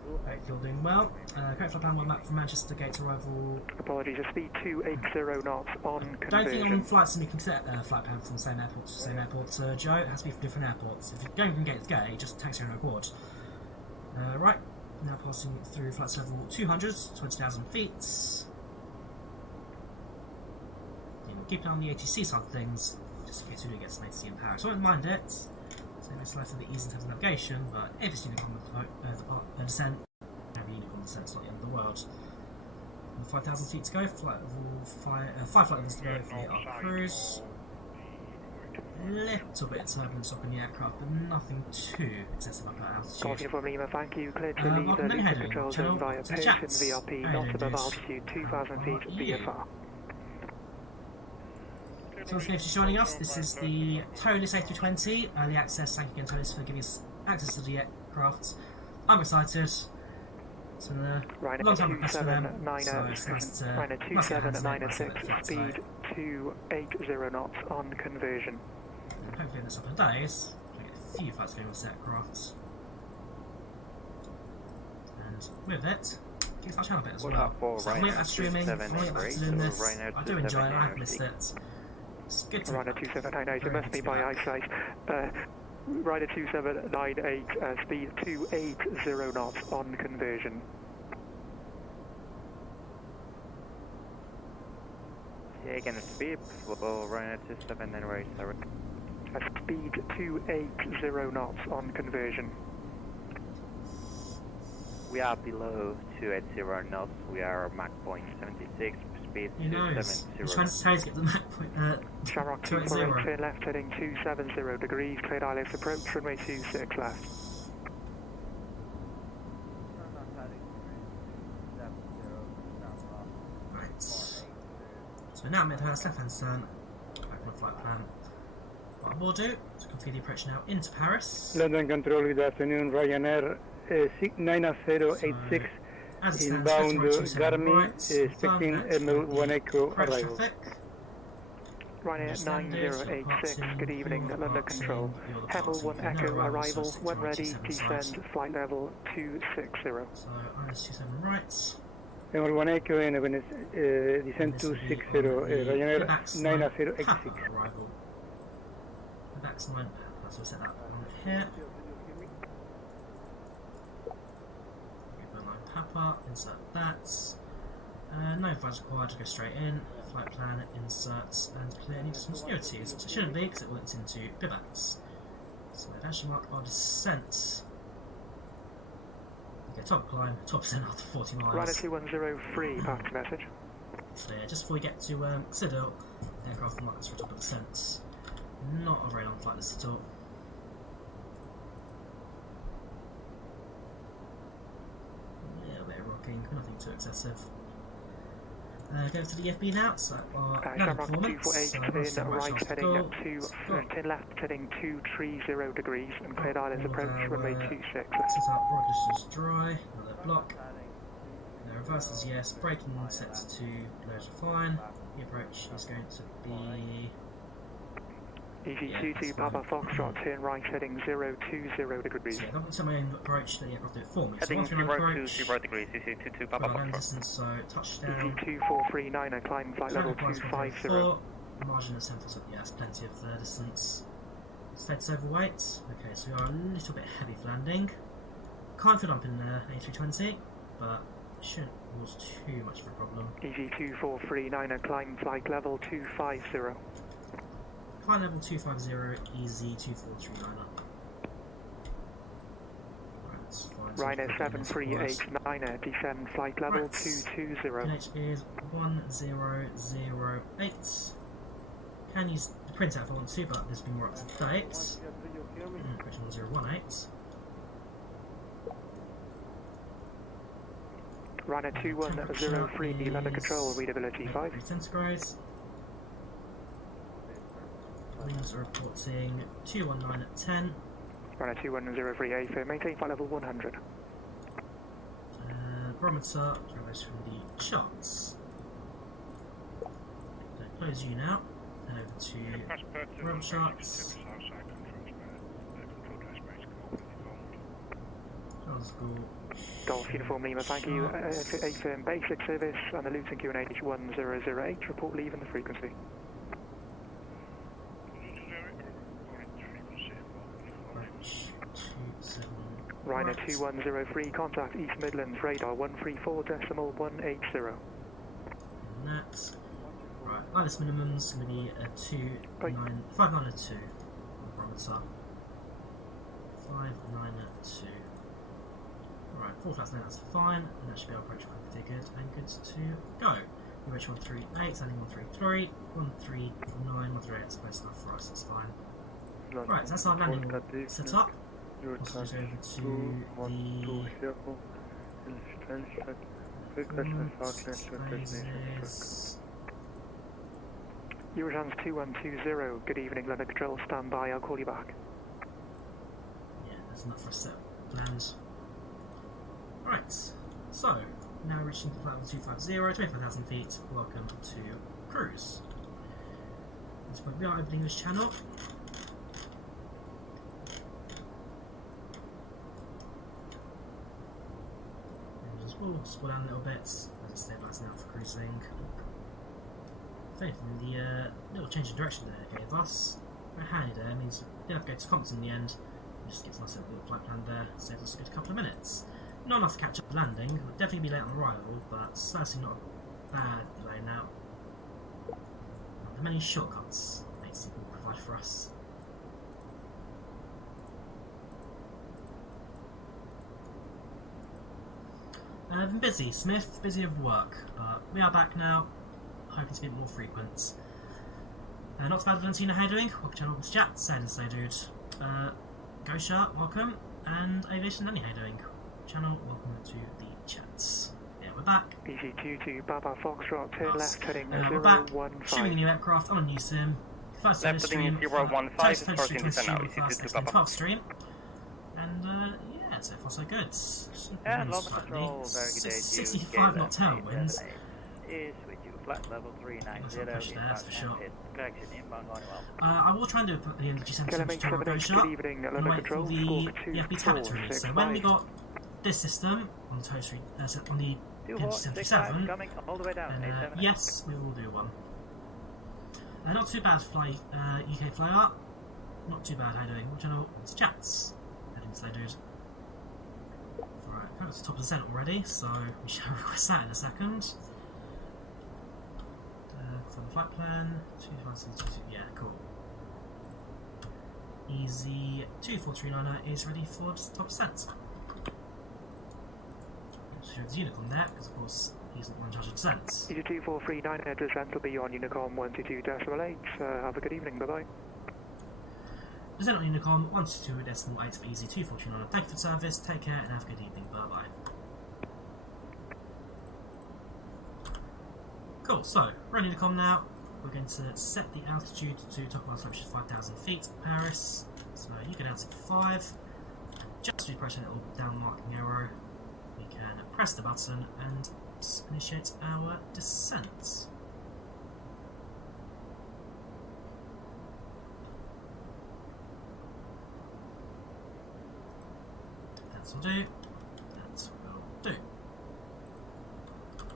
Hope you're doing well. Correct flight plan, one map from Manchester, gate arrival. Apologies, a speed 280 knots on conversion. Don't think on flights you can set flight plan from the same airport to the same airport, Joe. It has to be from different airports. If you're going from gate to gate, just taxi around a quad. Right, now passing through flights level 200, 20,000 feet. Keep an eye on the ATC side of things, just in case we do get some ATC in Paris. I won't mind it. So it's slightly the ease in terms of navigation, but if it's Unicom descent, every Unicom descent's not the end of the world. 5,000 feet to go, flight level 5 flight levels to go for our cruise. little bit of turbulence up in the aircraft, but nothing too excessive up at altitude. Golf Uniform Lima, thank you. Clear to leave the Luton control zone via Pearson VRP, not above altitude 2,000 feet VFR. So thanks for joining us. This is the TOLISS A320, early access. Thank you again, ToLiss, for giving us access to the aircraft. I'm excited. It's been a long time request for them, so it's nice to get hands on it, speed 280 knots on conversion. And hopefully in the next couple of days, we'll get a few flights going with the aircraft. And with it, keeps our channel a bit as well. So I'm late at streaming, I'm late back to doing this. I do enjoy it, I have missed it. It's good to Ryder 2798, it must be by eyesight. Ryder 2798, speed 280 knots on conversion. Yeah, again, speed, Ryder 2798, sorry. Speed 280 knots on conversion. We are below 280 knots, we are Mach point 76. Speed 270. I'm trying to tell you to get the Mach point, Shamrock 248, turn left heading 270 degrees, cleared ILS approach, runway 26 left. Right. So now mid-house, left-hand turn, back on the flight plan. What I will do is complete the approach now into Paris. London Control, good afternoon, Ryanair 9086. Inbound Garmin, expecting ML1 Echo arrival. Ryanair 9086, good evening, London Control. ML1 Echo arrival, when ready, descend, flight level 260. So, IS27 right. ML1 Echo and descend 260, Ryanair 9086. Arrival. Excellent, so we'll set that on here. Papa, insert that. No flights required to go straight in. Flight plan, insert, and clear any discontinuities, which it shouldn't be because it links into PACX. So we've actually marked our descent. Okay, top climb, 12% after 40 miles. Ryder 2103, path message. Clear, just before we get to Citadel, the aircraft marks for top of descent. Not a very long flight list at all. Nothing too excessive. Go to the FB now, so our Shamrock 248, turn right heading turn left heading 230 degrees and cleared islands approach, runway 26. Set up, rocket is dry, another block. The reverse is yes, braking sets to lows are fine. The approach is going to be EG22 Papa Foxtrot, turn right heading 020 degrees. So yeah, I've got my own approach that the aircraft do it for me. So heading 020 degrees, EG22 Papa Foxtrot. Distance, so touchdown. EG2439, climb flight level 250. Margin of centre, so yes, plenty of distance. Fed's overweight. Okay, so we are a little bit heavy for landing. Can't fit up in the A320, but shouldn't cause too much of a problem. EG2439, climb flight level 250. Flight level 250, easy 2439 up. Ryanair 7389, descend flight level 220. Finish is 1008. Can use the printout if I want to, but this will be more up to date. Approach 1018. Ryanair 2103, London Control, readability 5. Centigrade. Winds are reporting 219 at 10. Ryanair 2103A, for maintain flight level 100. Barometer, goes from the charts. So close you now, and over to roll charts. Golf Uniform Lima, thank you. Affirm basic service and the Luton QNH 1008, report leave and the frequency. Ryanair 2103, contact East Midlands, radar 134.180. And that's right. Lightest minimum's going to be a 592. Barometer 592. Alright, 4,000, that's fine, and that should be our approach configured and good to go. UH 138, landing 133, 139, 138, that's close enough for us, that's fine. Right, that's our landing set up. Let's just over to Eurojans 2120, good evening, London Control, stand by, I'll call you back. Yeah, there's enough for a set plans. Right, so now reaching the flight level 250, 25,000 feet, welcome to cruise. At this point we are opening this channel. We'll spool down a little bit as it stabilises now for cruising. If anything, the little change of direction there gave us very handy there. It means we didn't have to go to comps in the end. It just gives us a little flight plan there, saves us a good couple of minutes. Not enough to catch up landing, we'll definitely be late on arrival, but certainly not a bad delay now. The many shortcuts Mates will provide for us. I've been busy, Smith, busy with work, but we are back now, hoping to be more frequent. Not too bad, Valentina, how you doing? Welcome to channel chat, say dude. Gosha, welcome, and Aviation Nanny, how you doing? Channel, welcome to the chats. Yeah, we're back. BG22 Baba Foxtrot, turn left, heading we're back, streaming a new aircraft on a new sim. First ever stream, first XP12 stream, and yeah, so far so good. And London Control, very good day to you. 65 knot tailwinds. Is with you, flat level 390, that's for sure. Correction, inbound going well. I will try and do it at the energy centre to go shut and wait for the FB tablet to release. So when we got this system on the toast on the PNG77, and yes, we will do one. Not too bad, UK flyer. Not too bad, how you doing? What channel? It's chats. Heading to dude. Alright, that's top of the descent already, so we shall request that in a second. For the flight plan, 2522, yeah, cool. Easy 2439 is ready for top descent. Show the Unicorn there, because of course he's not in charge of descents. Easy 2439 descent will be on Unicorn 122.8. Have a good evening, bye bye. Descent on Unicorn 122.8 for Easy 2439. Thank you for service, take care, and have a good evening, bye bye. Cool, so we're on Unicom now. We're going to set the altitude to top of our slope, which is 5,000 feet, Paris. So you get out at 5. Just as we press a little down marking arrow, we can press the button and initiate our descent. That will do. That will do.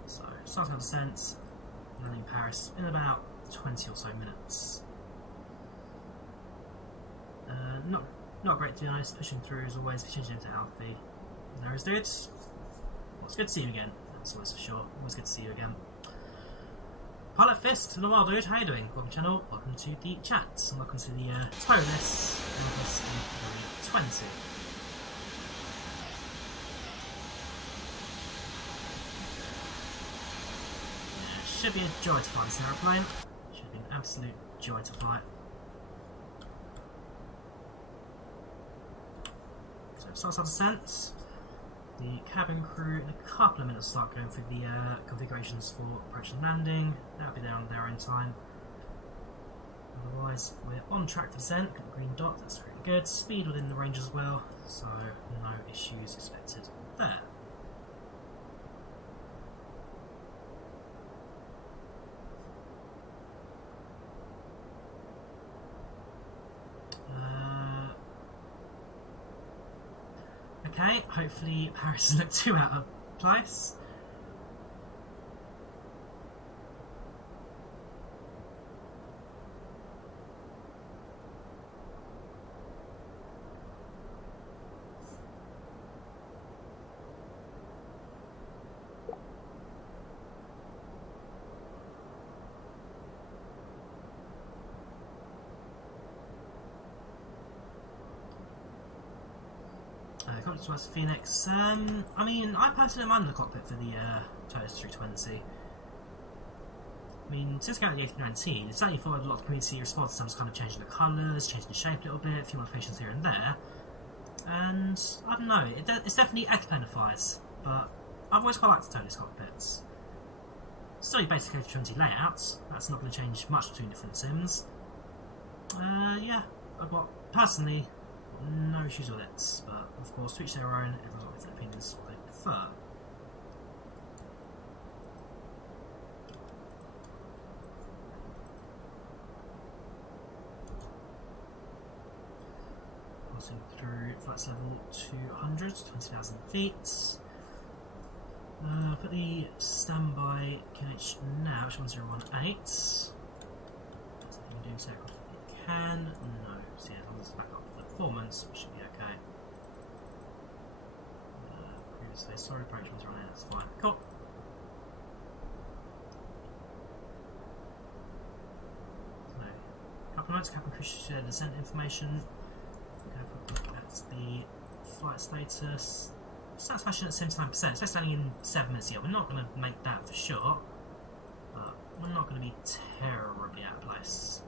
So start our descent. Landing Paris in about 20 or so minutes. Not great to be honest, pushing through as always, changing into Alfie. There is dudes. Well, it's good to see you again, that's always for sure. Always good to see you again. Pilot Fist, in the wild dude, how you doing? Welcome to the channel, welcome to the chat, and welcome to the ToLiss Airbus A320. Should be a joy to fly this aeroplane. Should be an absolute joy to fly. So it starts our descent. The cabin crew in a couple of minutes start going through the configurations for approach and landing. That'll be there on their own time. Otherwise, we're on track for descent. Got the green dot, that's pretty good. Speed within the range as well, so no issues expected there. Okay, hopefully Paris doesn't look too out of place. To us, Phoenix. I mean, I personally don't mind the cockpit for the TOLISS A320. I mean, since going to the A319, it's certainly followed a lot of community response. Some kind of changing the colours, changing the shape a little bit, a few modifications here and there. And I don't know, it's definitely explanifies, but I've always quite liked the ToLiss cockpits. Still your basic A320 layouts, that's not going to change much between different sims. Yeah, I've got, personally, no issues with it, but of course, to each their own, everyone's got different opinions what they prefer. Passing through flight level 200, 20,000 feet. Put the standby KH now, which 1018. So you can do takeoff if you can. No, so yeah, as long as it's back up for performance, we should be okay. Previous phase, sorry, approach 1018, that's fine. Cool. So, couple notes, Captain Chris shared descent information. That's the flight status. Satisfaction at 79%, so standing in 7 minutes here. We're not going to make that for sure, but we're not going to be terribly out of place.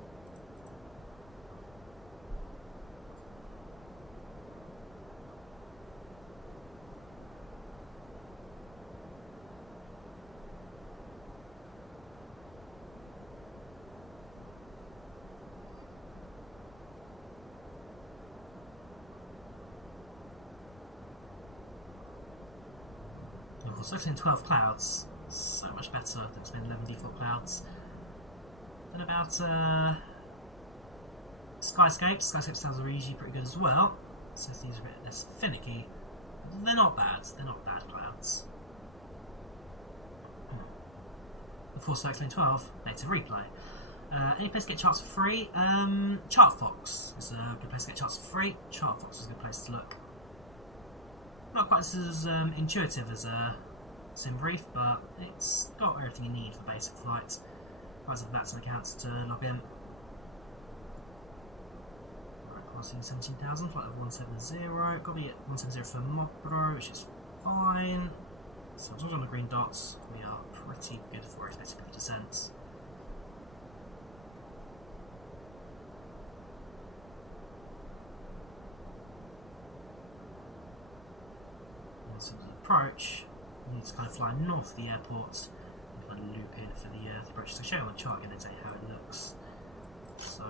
Selecting 12 clouds, so much better than spending 11 default clouds. Then about skyscapes. Skyscapes sounds usually pretty good as well, so these are a bit less finicky. They're not bad. They're not bad clouds. Before selecting 12, native replay. Any place to get charts for free? ChartFox is a good place to get charts for free. ChartFox is a good place to look. Not quite as intuitive as SimBrief, but it's got everything you need for basic flights. Guys have VATs and accounts to log in. Right, crossing 17,000, flight level 170. Got to be at 170 for ModBro, which is fine. So as long as on the green dots, we are pretty good for expected descent. So the approach, you need to kind of fly north of the airport and kind of loop in for the approach. So I'll show you on the chart again and tell you how it looks. So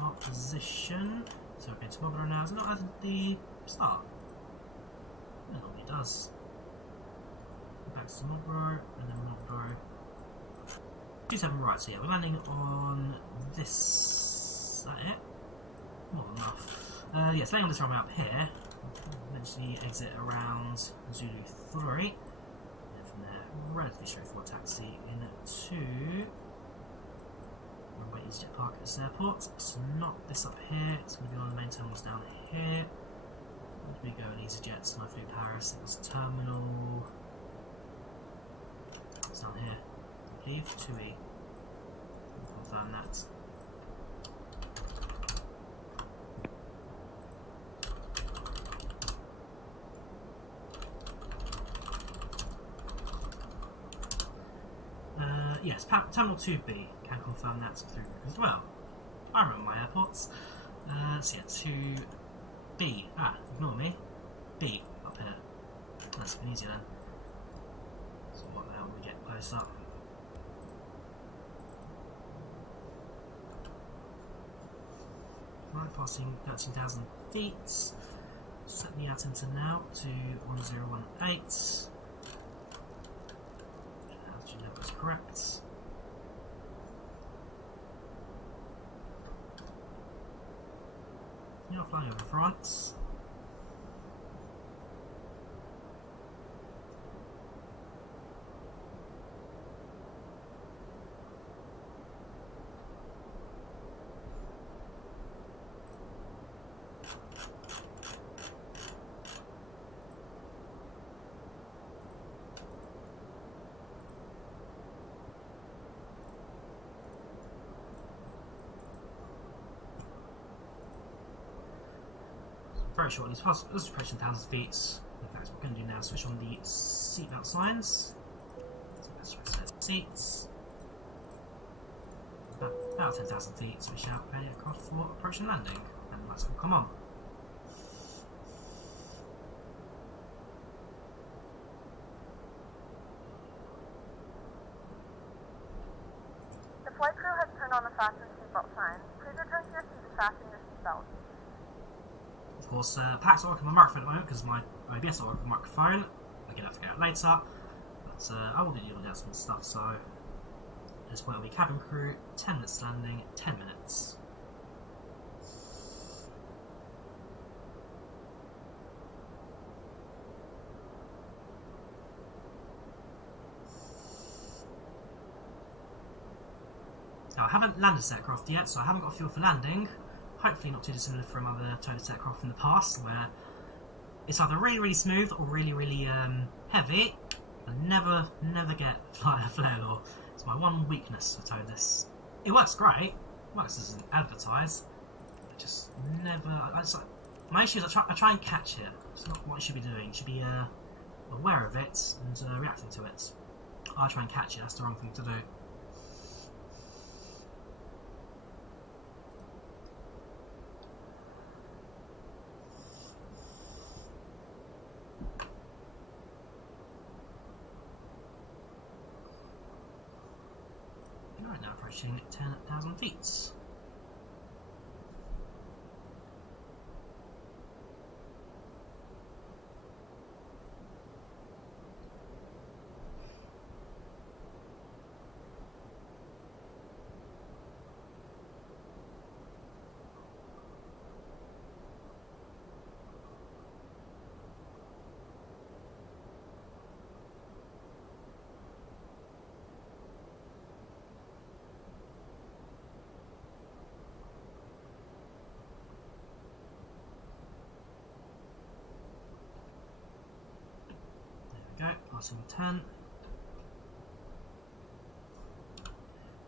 our position, so we're going to ModBro now, is not at the start. It normally does. Back to ModBro, and then ModBro. 27 right, so yeah, we're landing on this, is that it? More than enough. Yes, laying on this runway up here. Eventually exit around Zulu 3, and from there, relatively straightforward taxi into runway EasyJet Park at this airport. So not this up here, it's going to be on the main terminals down here. Where did we go in EasyJet? So I flew Paris, it was terminal. It's down here, I believe, 2E. I'll confirm that. Yes, Terminal 2B, can confirm that through as well. I remember my airports. So yeah, 2B, ignore me, B up here. That's been easier then. So what the hell when we get close up? Right, passing 13,000 feet. Set the altimeter now to 1018. That was correct. You're flying over France. Very short, this is approaching 1,000 feet. In fact, what we're going to do now is switch on the seatbelt signs. So let's switch to seats. about 10,000 feet, switch out aircraft for approach and landing, and lights will come on. The flight crew has turned on the fasten seatbelt sign. Please return to your seat and fasten your seatbelt. Of course, PACX will work on my microphone at the moment because my OBS will work on the microphone. Again, I have to get out later, but I will do the announcement stuff, so at this point will be cabin crew, 10 minutes landing, 10 minutes. Now, I haven't landed this aircraft yet, so I haven't got fuel for landing. Hopefully not too dissimilar from other ToLiss aircraft in the past, where it's either really, really smooth or really, really heavy. I never get flare law. It's my one weakness for ToLiss. It works great. It works as an advertise. I just never... my issue is I try and catch it. It's not what you should be doing. You should be aware of it and reacting to it. I try and catch it. That's the wrong thing to do. Right now approaching 10,000 feet. Go, passing 10.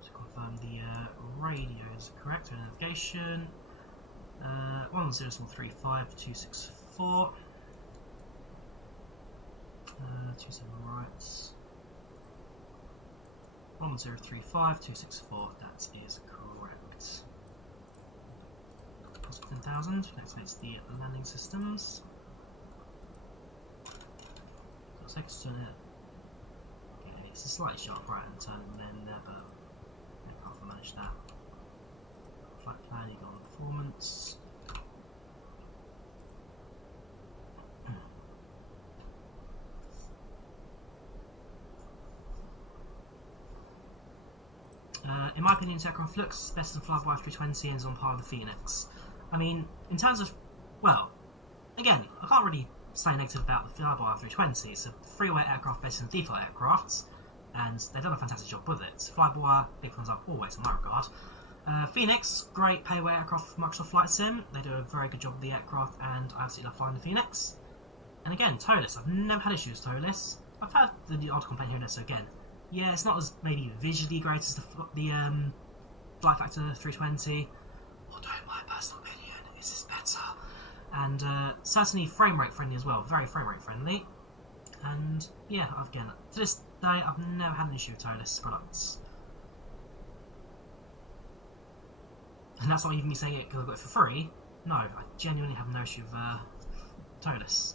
To confirm the radio is correct, so navigation 10435 264 27 right 1035264, that is correct. Positive 10,000, activates the landing systems. Let's turn it. Okay, it's a slightly sharp right hand turn and then there, but I can't manage that. Flight plan, you got on performance. In my opinion, aircraft looks best than FlyLive A320 and is on par with the Phoenix. I mean, in terms of, well, again, I can't really say negative about the FlyLive A320. It's a freeway aircraft based on default aircraft, and they've done a fantastic job with it. FlyLive, big thumbs up always in my regard. Phoenix, great payway aircraft for Microsoft Flight Sim. They do a very good job with the aircraft, and I absolutely love flying the Phoenix. And again, ToLiss. I've never had issues with ToLiss. I've had the odd complaint here and there, so again, yeah, it's not as maybe visually great as the Flight Factor 320, although in my personal opinion, this is better. And certainly frame rate friendly as well, very frame rate friendly. And yeah, again, to this day, I've never had an issue with ToLiss products. And that's not even me saying it because I got it for free. No, I genuinely have no issue with ToLiss.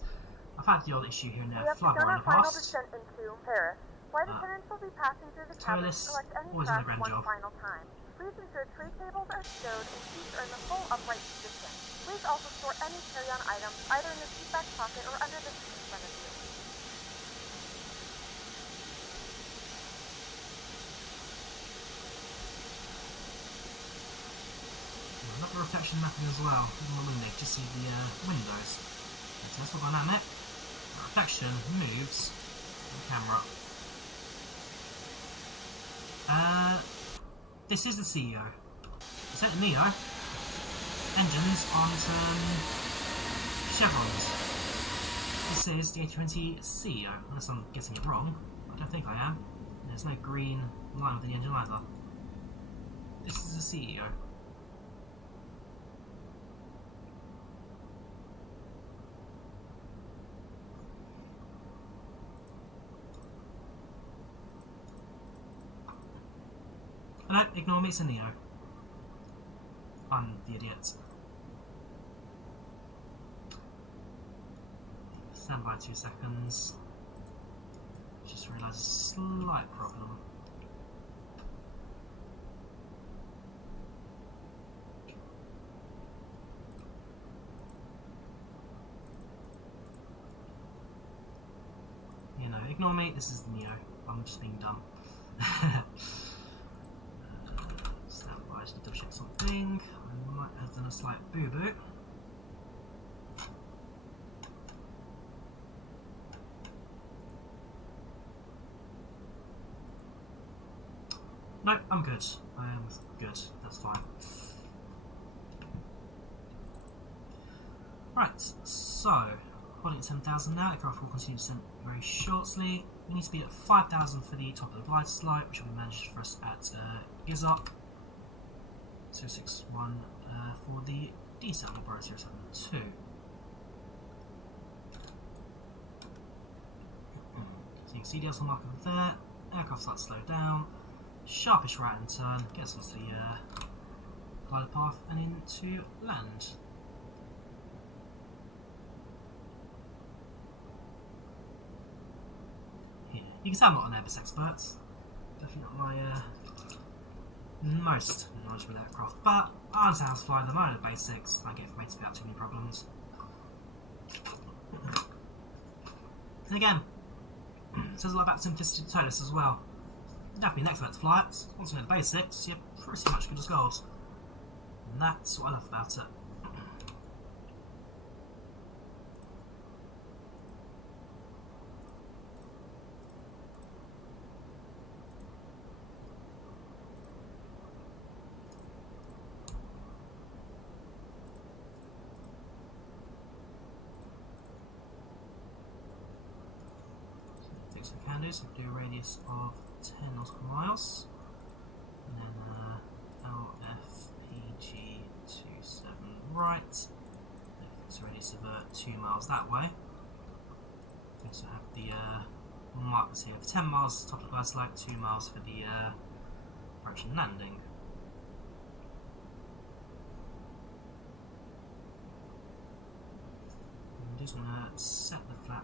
I've had the odd issue here and there. FlyLive in the past. Paris. Flight attendants will be passing through the cabin to collect any trash one final time. Please ensure tray tables are stowed and seats are in the full upright position. Please also store any carry-on items either in the seat back pocket or under the seat in front of you. Another reflection mapping as well in my window, just see the windows. So that's all dynamic. The reflection moves the camera. This is the CEO. It's at the Neo. Engines aren't chevrons. This is the A320 CEO, unless I'm getting it wrong. I don't think I am. There's no green line with the engine either. This is the CEO. No, ignore me, it's a Neo. I'm the idiot. Stand by 2 seconds. Just realised a slight problem. You know, ignore me, this is Neo. I'm just being dumb. Stand by, just double check something. I might have done a slight boo-boo. No, I'm good. I am good. That's fine. Right, so holding at 10,000 now. Aircraft will continue to descend very shortly. We need to be at 5,000 for the top of the glide slope, which will be managed for us at GIZOP 261 for the descent of 072. So you can see the also marker there. Aircraft starts to slow down. Sharpish right hand turn, gets onto the glider path and into land. Here. You can tell I'm not an Airbus expert. Definitely not my most knowledgeable aircraft, but I understand how to fly them. I know the basics. I get information about too many problems. And again, it says a lot about simplicity to ToLiss as well. You don't have to be an expert to fly it. Once you know the basics, you're pretty much good as gold. And that's what I love about it. So we can do, so we do a radius of 10 nautical miles, and then LFPG27 right, fix a radius of 2 miles that way. We also have the markers here for 10 miles top of the glide slope, 2 miles for the approach and landing. I'm just going to set the flap.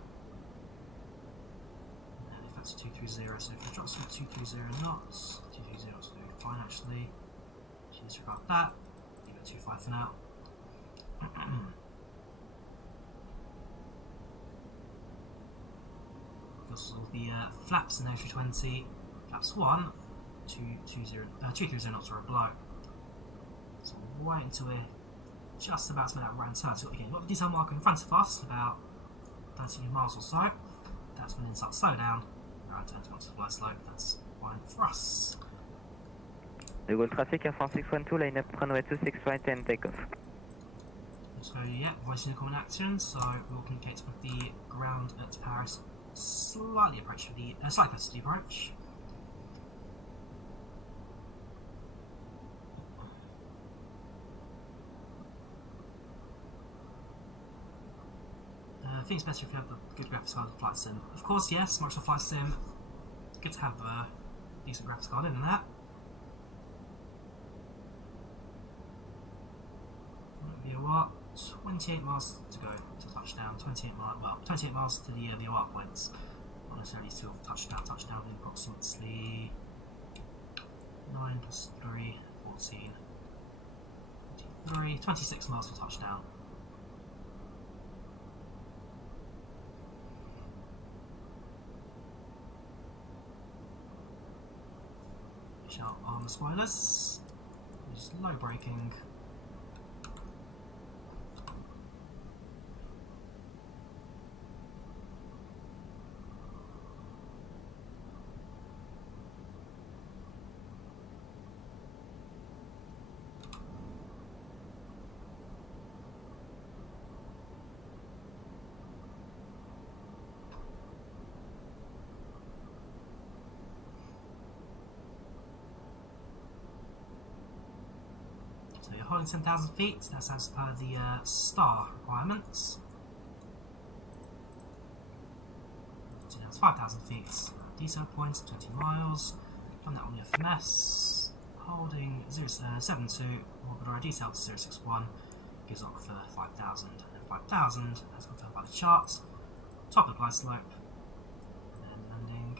230, so if it drops from 230 knots, 230 knots will be fine actually. Just disregard that, leave it 25 for now. Because all the flaps in the A320, flaps 1, 230 knots are a blow. So we'll wait until we're just about to make that right turn. So again, we've got the detail marker in front of us, about 30 miles or so. That's when it starts to slow down. Turn towards the glide slope, that's fine for us. De Gaulle traffic, Air France 612, line up runway 26 right and takeoff. So yeah, voice incoming action, so we'll communicate with the ground at Paris, slightly approach for the, slightly closer to the approach. I think it's better if you have a good graphics card with Flight Sim. Of course, yes, Microsoft Flight Sim, good to have a decent graphics card in that. The OR, 28 miles to go to touchdown, 28 miles to the OR points. Not necessarily to touchdown will be approximately 9 plus 3, 14, 23, 26 miles to touchdown. Out armor spoilers, just low braking. So you're holding 10,000 feet, that's as per the star requirements. So that's 5,000 feet. Detail points, 20 miles. Run that on the FMS. holding 072, orbiter detail to 061, gives off for 5,000. And 5,000, as confirmed by the chart, top of the glide slope, and then landing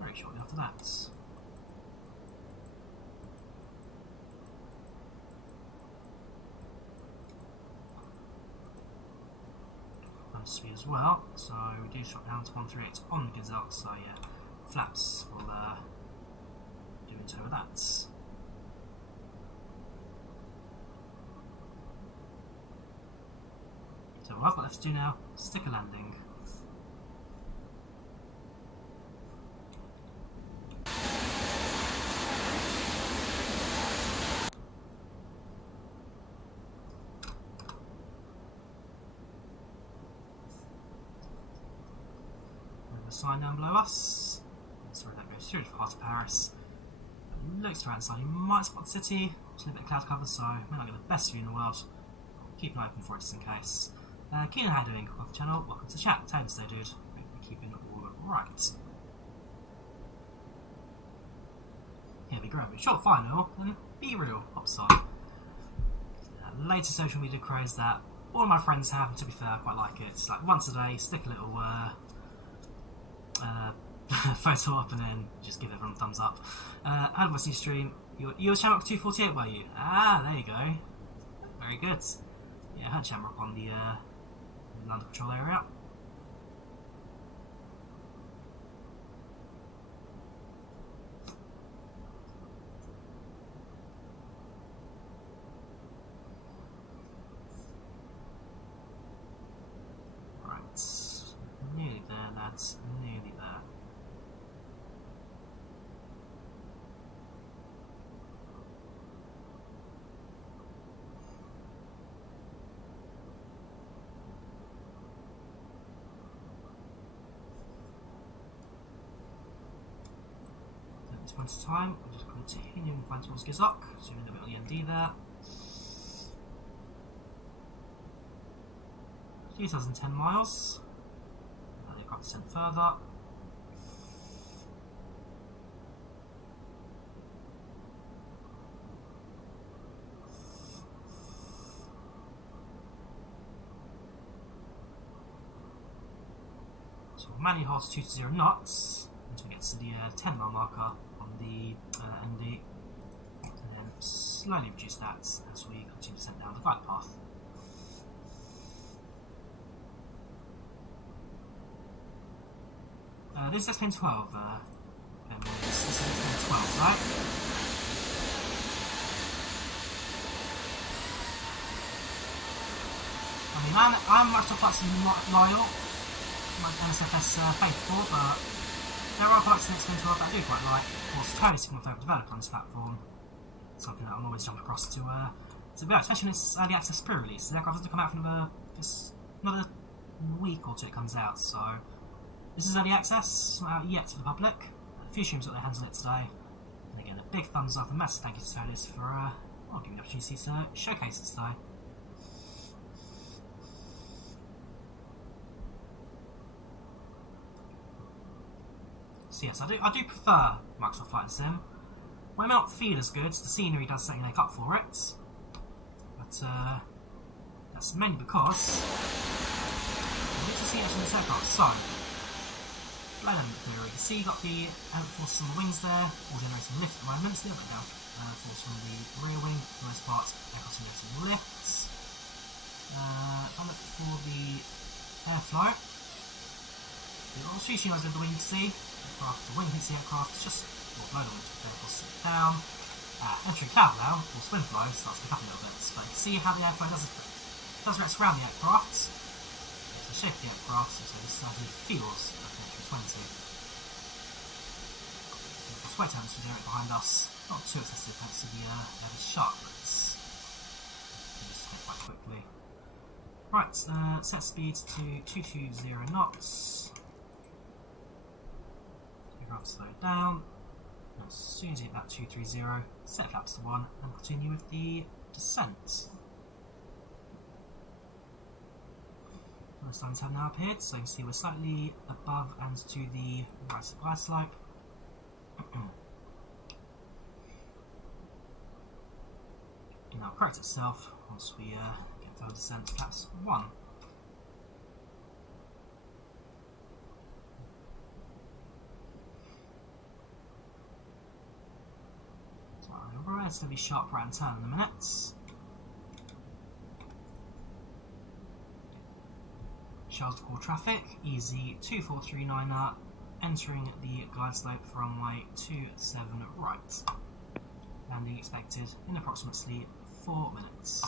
very shortly after that. Speed as well, so we do drop down to 138 on the Gazelle, so yeah, flaps will do in tow with that. So what I've got left to do now, stick a landing. Sign down below us. Sorry, that goes through the heart of Paris. Looks around the side, you might spot the city. It's a little bit of cloud cover, so may not get the best view in the world. Keep an eye open for it just in case. Keen on how doing? Welcome to the channel, welcome to the chat. How you doing, dude? Hope you're keeping all right. Here we go. Short final and be real upside. Latest social media craze that all of my friends have, and to be fair, I quite like it. It's like once a day, stick a little photo up and then just give everyone a thumbs up. How was your stream? You were Shamrock 248, were you? Ah, there you go. Very good. Yeah, I had Shamrock on the London Patrol area. Right. Nearly there, lads. Nearly there. Point of time, we'll just continue and find towards Gizok, zooming a bit on the MD there. 2010 miles. The aircraft descent further. So manually holds 220 knots until we get to the 10 mile marker on the ND, and then slowly reduce that as we continue to descend down the glide path. This is XP12, this is XP12, right? I mean, I'm Microsoft Flights loyal, my NSFS faithful, but there are parts of XP12 that I do quite like. Of course, ToLiss is my favourite developer on this platform. Something that I'm always jumping across to be honest, especially when it's early access pre-release. The aircraft doesn't come out for another week or two it comes out, so this is early access, not out yet to the public. A few streams got their hands on it today. And again, a big thumbs up and massive thank you to ToLiss for giving me the opportunity to showcase it today. So yes, I do prefer Microsoft Flight Sim. When it may not feel as good, the scenery does certainly make up for it. But that's mainly because you can see actually this aircraft. So, flying element clear. You can see you got the forces on the wings there, all generating lift at the moment. So the other down force from the rear wing, for the most part, aircraft generating lifts. I'll look for the airflow. I'll shoot you guys with the wing to see. The wing hits the aircraft, just blown on it, therefore sit down. Entering cloud now, or wind flow, starts to pick up a little bit. But you can see how the airflow does react around the aircraft. So shape the aircraft, so this actually feels like an A320. The sway temperature there behind us, not too excessive thanks to the heavy shark rates. Just hit quite quickly. Right, set speed to 220 knots. Slow it down. As soon as you hit that 230, set flaps to 1 and continue with the descent. The signs have now appeared, so you can see we're slightly above and to the right of the glide slope. now correct itself once we get to our descent to flaps 1. So a relatively sharp right turn in a minute. Charles du Gaulle traffic, easy 2439er, entering the glide slope for runway 27 right. Landing expected in approximately 4 minutes.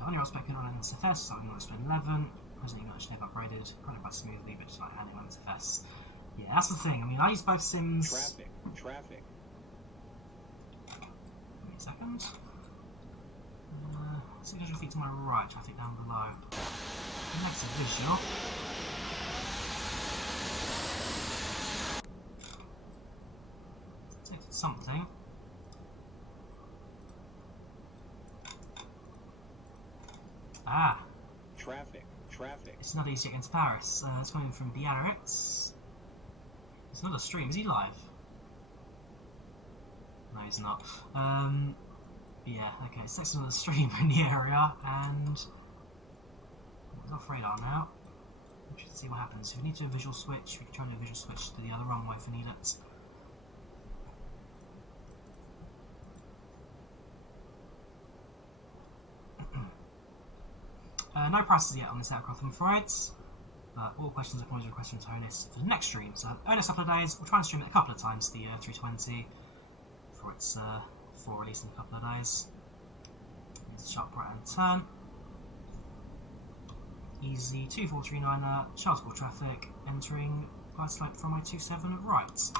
On your spec on SFS, starting on spin 11, presently not actually upgraded, running quite smoothly, but just like handling on SFS. Yeah, that's the thing. I mean, I use both sims. Traffic. Give me a second. 600 feet to my right, traffic down below. Negative visual. Detected something. Ah! Traffic. It's not easy to get into Paris. It's coming from PACX. It's not a stream. Is he live? No, he's not. Yeah, okay, it's next on the stream in the area, and it's off radar now. Interesting to see what happens. If we need to do a visual switch, we can try and do a visual switch to the other runway if we need it. No prices yet on this aircraft, I'm afraid. All questions are always requested from ToLiss for the next stream. So, over the next couple of days, we'll try and stream it a couple of times, the 320, before it's for release in a couple of days. It's a sharp right hand turn. Easy 2439er, Charles du Gaulle traffic, entering glide slope from my 27 right.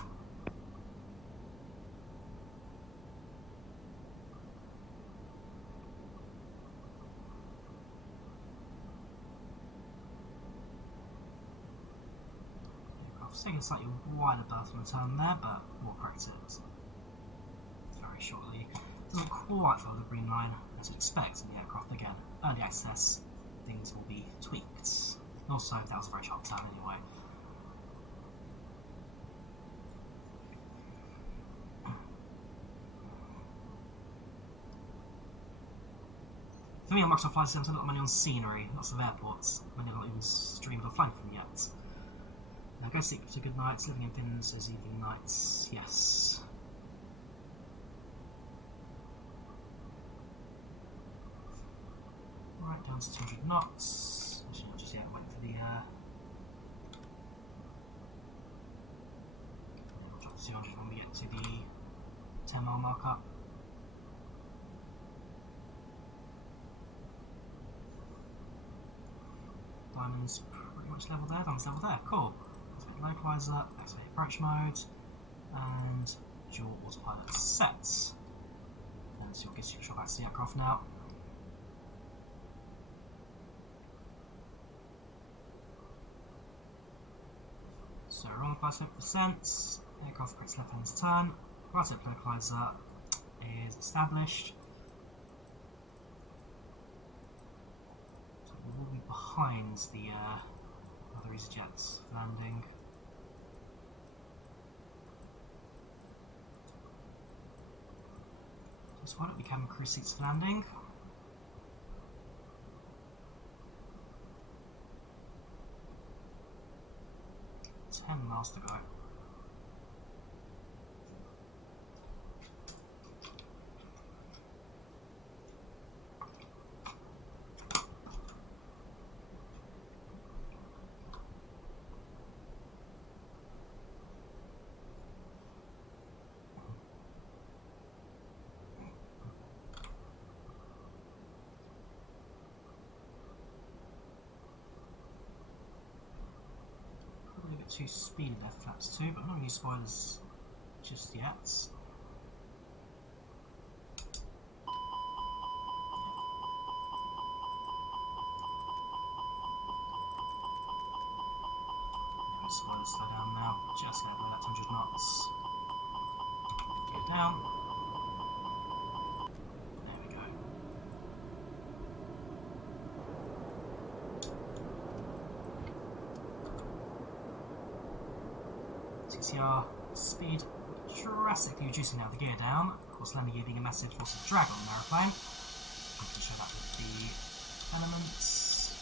Aircraft's taking a slightly wider berth on the turn there, but we'll correct it very shortly. Doesn't quite follow the green line as you'd expect in the aircraft. Again, early access, things will be tweaked. Also, that was a very sharp turn anyway. For me on Microsoft Flight Sim, I spend a lot of money on scenery, lots of airports. Many not even streamed or flown from yet. Now go sleep to good nights, living in fins as evening nights, yes. Right, down to 200 knots. Actually, not just yet, wait for the we'll drop to 200 when we get to the 10-mile marker. Diamond's pretty much level there, diamond's level there, cool. Activate localizer, activate approach mode, and dual autopilot set. And so you'll get your shot back to the aircraft now. So wrong glide slope descent, aircraft corrects left hand turn, glide slope localizer is established. So we will be behind the other EasyJets for landing. Just why don't we cabin crew seats for landing? $10 to go. Too speedy left flaps too, but I'm not going to use spoilers just yet. Spoilers slow down now, just get over that 100 knots. Go down. There we go. TCR speed drastically reducing now the gear down. Of course, let me using a massive force of drag on the aeroplane. I'm going to show that with the elements.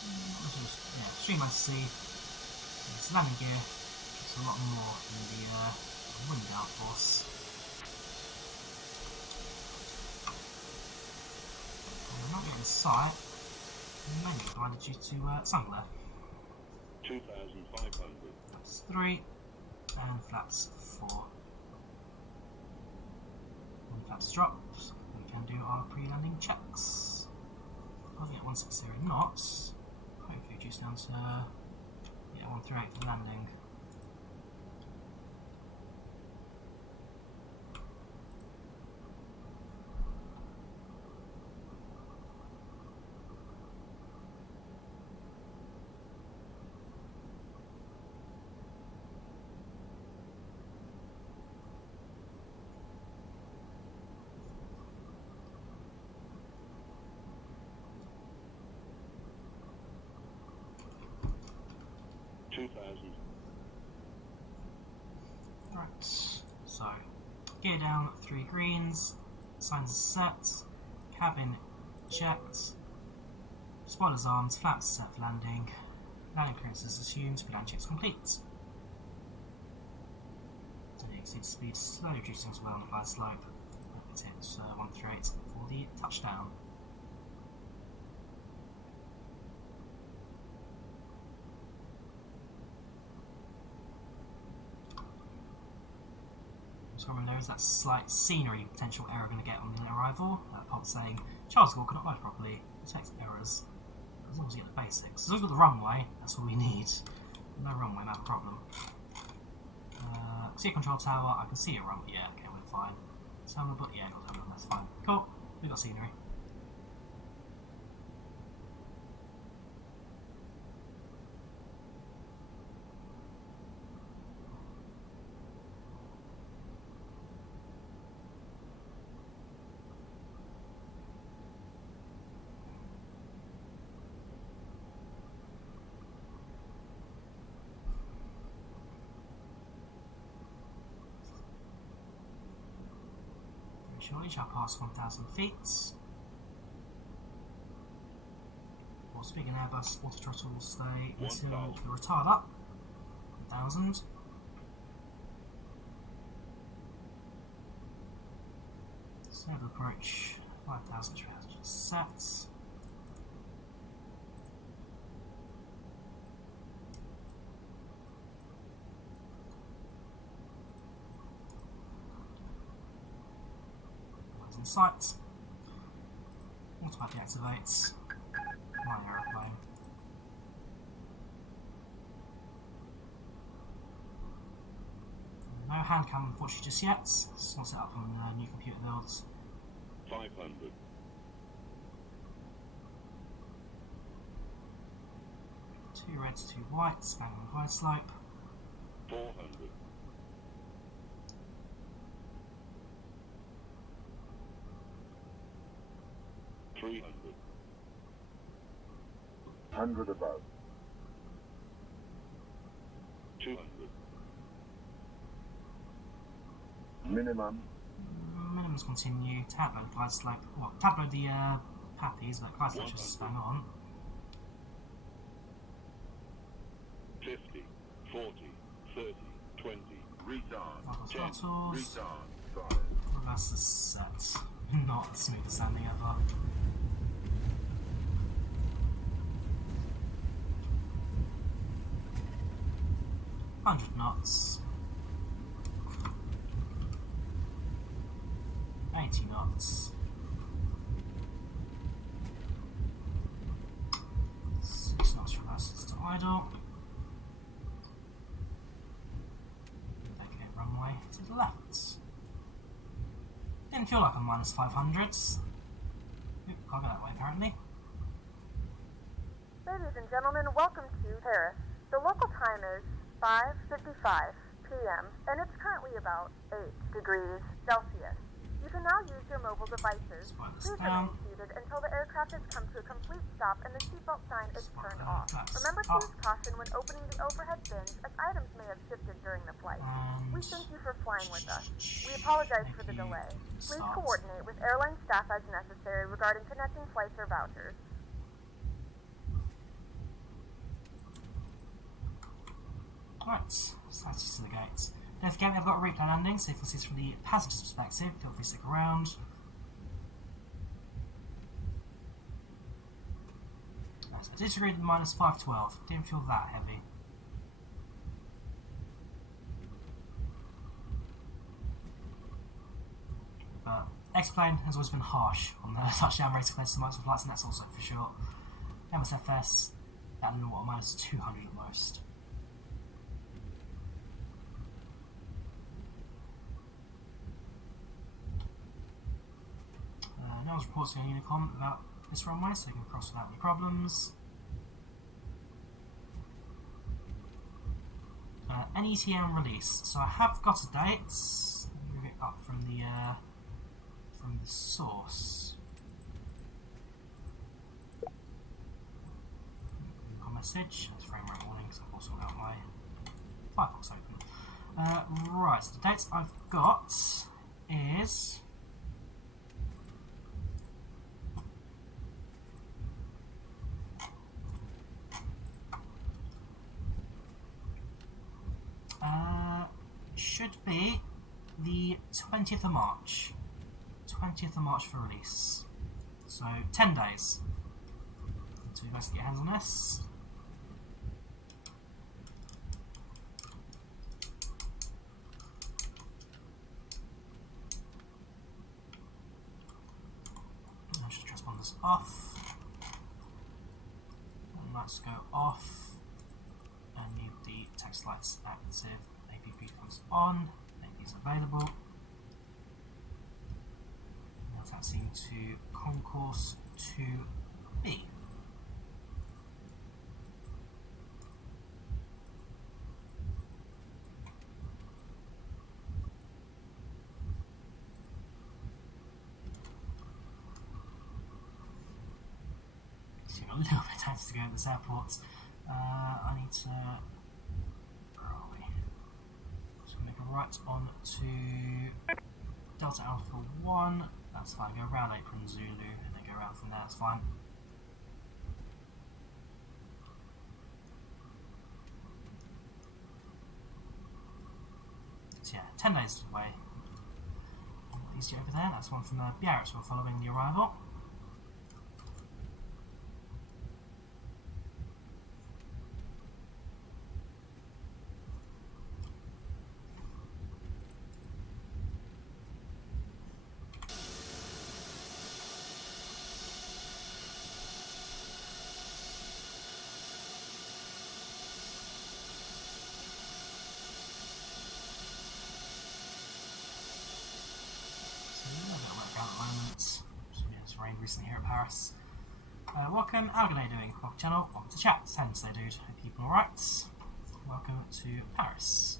Yeah, streamline to see. This landing gear gets a lot more than the wind downforce. I'm not getting sight, mainly blinded due to sun glare. 2,500. Flaps 3 and flaps 4. When flaps drop, we can do our pre-landing checks. I'll get 160 knots. Hopefully reduce down to 138 for landing. Right, so gear down 3 greens, signs set, cabin checked, spoilers armed, flaps set for landing, landing clearance is assumed, landing checks complete. So the exceed speed slowly reducing as well on the flight slope. Let's hit 138 for the touchdown. So remember, there is that slight scenery potential error going to get on the arrival. That pop saying Charles du Gaulle cannot fly properly, detects errors. As long as you get the basics. As long as we've got the runway, that's all we need. No runway, not a problem. See a control tower, I can see a runway. Yeah, okay, we're fine. Terminal, but yeah, not terminal, that's fine. Cool, we've got scenery. Shortly shall pass 1,000 feet. Or speaking Airbus, auto throttle will stay until the retard up. 1,000. Stable approach 5,000 set. In sight. Automatically activates my aeroplane. No hand cam unfortunately just yet. Just want to set up on new computer builds. 500. Two reds, 2 whites, bang on the high slope. 400. 300. 100 above. 200. Minimum. Minimums continue. Tableau the glide slope. Well, tableau the PAPIs, but glide slope just bang on. 50, 40, 30, 20. Retard. 10. Retard. 5. Well, that's the set. Not the smoothest landing ever. $100 knots. 80 knots. 6 knots reverses to idle. Okay, runway to the left. Didn't feel like a minus 500s. Oop, can't go that way apparently. Ladies and gentlemen, welcome to Paris. The local time is 5:55 p.m. and it's currently about 8 degrees Celsius. You can now use your mobile devices. Please remain seated landed until the aircraft has come to a complete stop and the seatbelt sign is turned off. Remember to use caution when opening the overhead bins, as items may have shifted during the flight. We thank you for flying with us. We apologize for the delay. Please coordinate with airline staff as necessary regarding connecting flights or vouchers. Right, so that's just to the gates. Don't forget, we've got a replay landing, so if you see this from the passenger's perspective, feel free to stick around. Right, so I disagreed with minus 512. Didn't feel that heavy. But X-Plane has always been harsh on the touchdown rate compared to the multiple flights, and that's also for sure. MSFS at minus 200 at most. Now there's reports on Unicom about this runway, so you can cross without any problems. NETM release. So I have got a date. Let me move it up from the source. Unicom message. That's frame rate warning, so I've also got my Firefox open. Right, so the dates I've got is. Should be the 20th of March. 20th of March for release. So 10 days. So you guys can get your hands on this. And just transponders off. And lights go off. And need the text lights active. APP comes on, APP is available. Now taxiing to concourse 2B. So you've got a little bit of time to go at this airport. I need to. Right on to Delta Alpha 1, that's fine, go around Apron Zulu and then go around from there, that's fine. So yeah, 10 days away. Easy over there, that's one from Biarritz, we're following the arrival. Recently here at Paris. Welcome, how are they doing? Welcome to the channel, welcome to chat. Thanks, dude. Hope you're keeping alright. Welcome to Paris.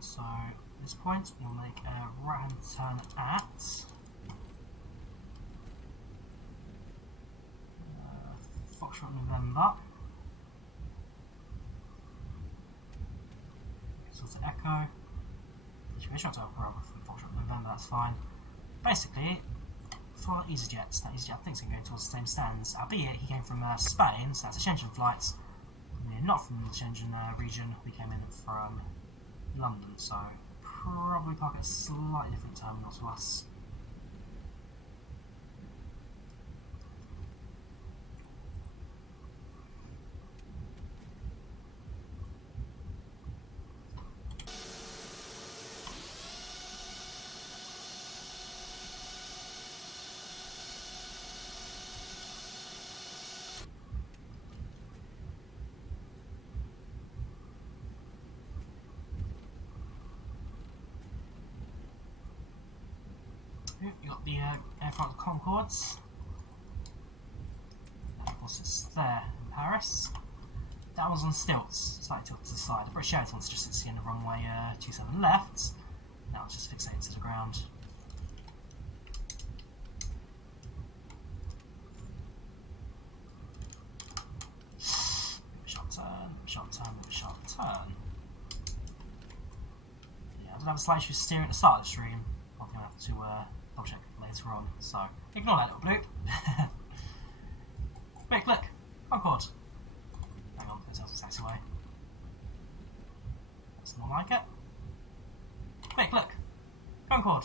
So at this point we'll make a right hand turn at Foxtrot November. So to Echo. Situation not to operate from Foxtrot November, that's fine. Basically, for EasyJet, that EasyJet I think is going towards the same stands, albeit he came from Spain, so that's a Shenzhen flight. We're not from the Shenzhen region, we came in from London, so probably park at a slightly different terminal to us. You got the aircraft Concords. And of course it's there in Paris. That one's on stilts, slightly tilted to the side. The British Airways one's just sitting in the runway 27 left. That one's just fixated to the ground. Sharp turn, sharp turn, sharp turn. Yeah, I did have a slight issue with steering at the start of the stream. I'm going to have to double check later on, so ignore that little bloop. Quick, look! Concorde! Hang on, there's a taxiway. That's more like it. Quick, look! Concorde!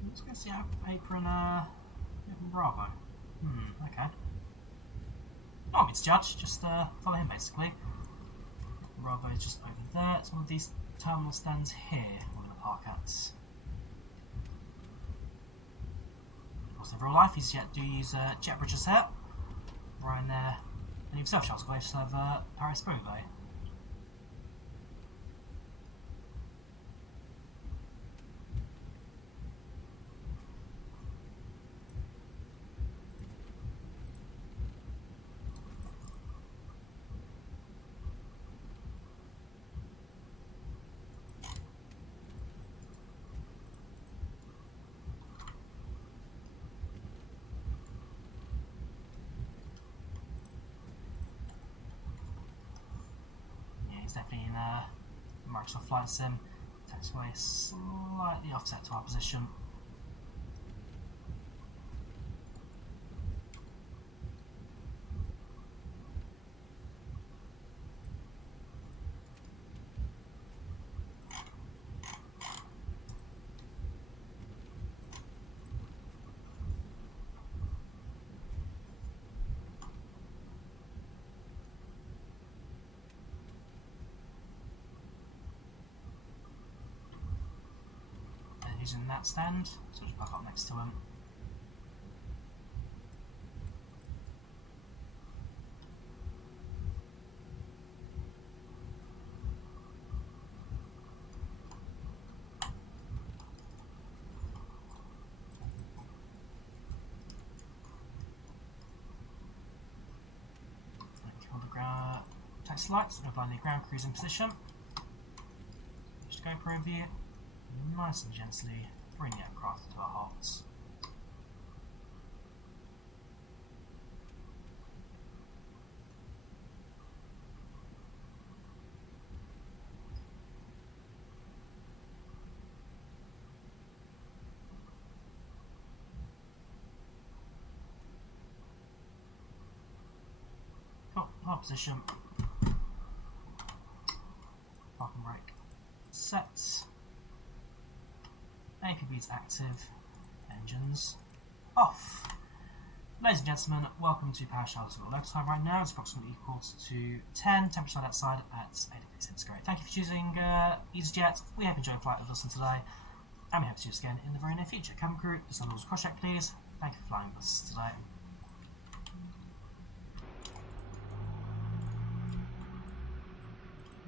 I'm just going to see how apron Bravo. Okay. Not me to judge, just follow him basically. Bravo is just over there. It's one of these terminal stands here we're going to park at. Of course, in real life, these do use jet bridges here. Right in there. And himself, Charles du Gaulle, just have Paris Bay. It's definitely in Microsoft Flight Sim. Taxiway slightly offset to our position. He's in that stand, so just back up next to him. On the ground, taxi lights, applying the ground cruising position. Just go for a view. Nice and gently bring the aircraft to a halt. Cool, our position. Parking brake set. APB's active, engines off. Ladies and gentlemen, welcome to Paris Charles du Gaulle. Local time right now is approximately equal to 10, temperature outside at 8 degrees centigrade. Thank you for choosing EasyJet. We hope you enjoyed flight with us today, and we hope to see you again in the very near future. Cabin crew, just on cross check please. Thank you for flying with us today.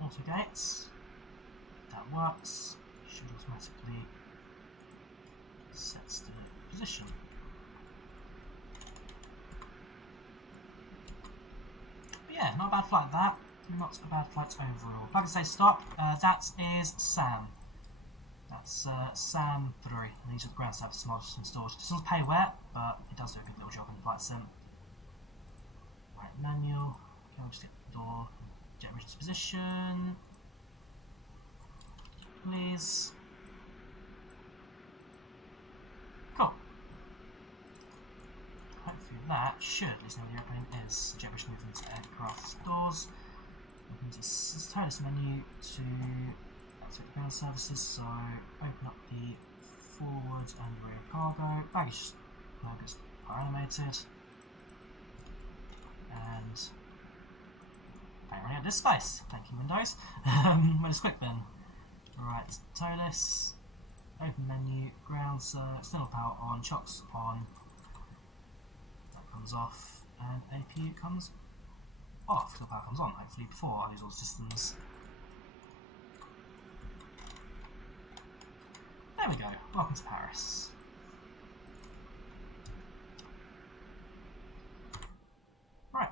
Auto gates, that works, should automatically sets the position. But yeah, not a bad flight that. Not a bad flight overall. If I can say stop, that is Sam. That's Sam 3. And these are the ground service mods installed. This one's pay wet, but it does do a good little job in the flight sim. Right, manual. Okay, we'll just get the door. Jet bridge position. Please. Cool. Hopefully that should, at least know where the airplane is. Jet bridge moving to aircraft doors. Open to TOLISS menu to activate ground services. So open up the forward and rear cargo. Baggage gets animated. And bang running out this space. Thank you, Windows. Windows quick then. Right, TOLISS. Open menu, ground external power on, chocks on, comes off, and AP comes off. The power comes on, hopefully before I lose all systems. There we go. Welcome to Paris. Right,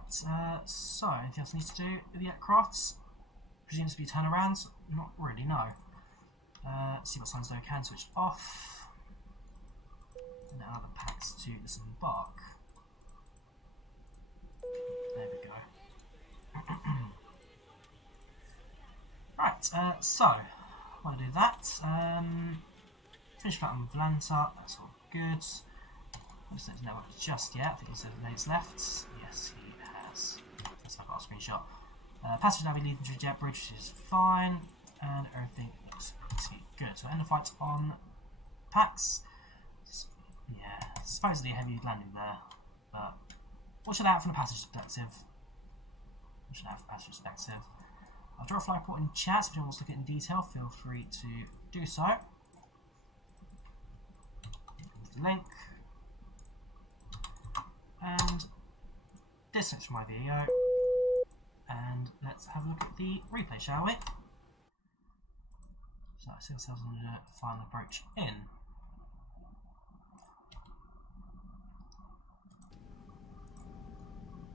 so anything else I need to do with the aircraft? Presumes to be turnarounds? Not really, no. See what signs I can switch off. And now the packs to disembark. There we go. Right, so while I do that, finish flight on Volanta, that's all good. I just don't know just yet. I think he said minutes left. Yes, he has. Let's have a screenshot. Passage now be leading to the jet bridge, which is fine, and everything looks pretty good. So end of flight on PACX. Yeah, supposedly a heavy landing there, but what should I have from the passenger perspective? What should I have from the passenger perspective? I'll draw a flight report in chat. If anyone wants to look at it in detail, feel free to do so. Here's the link. And distance from IVAO. And let's have a look at the replay, shall we? So I see ourselves on the final approach in.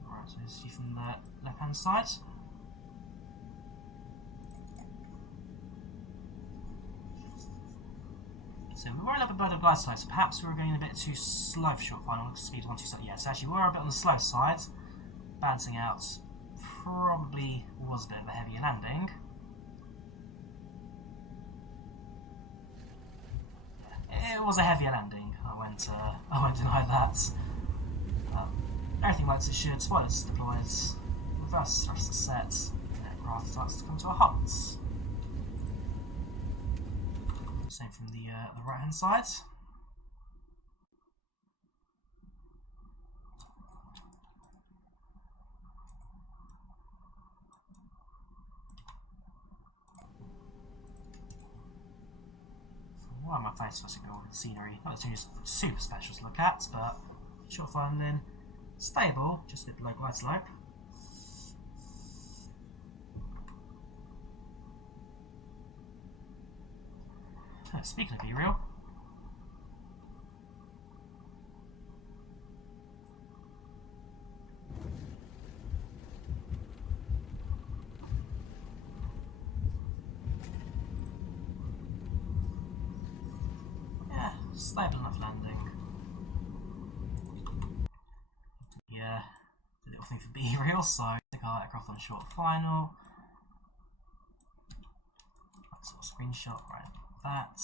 Alright, so this is from the left hand side. So we were a little bit below the glide side, so perhaps we were going a bit too slow for short final, speed 127. Yes, actually we were a bit on the slow side, balancing out. Probably was a bit of a heavier landing. It was a heavier landing. I won't deny that. Everything works as it should. Spoilers deployed. Reverse thrusters set. The aircraft starts to come to a halt. Same from the right hand side. Why am I face supposed to go over the scenery? Not too super special to look at, but short landing, stable, just a bit below glide slope. Speaking of Be Real, yeah, stable enough landing. Yeah, a little thing for Be Real, so take our aircraft on short final. Sort of screenshot right. That.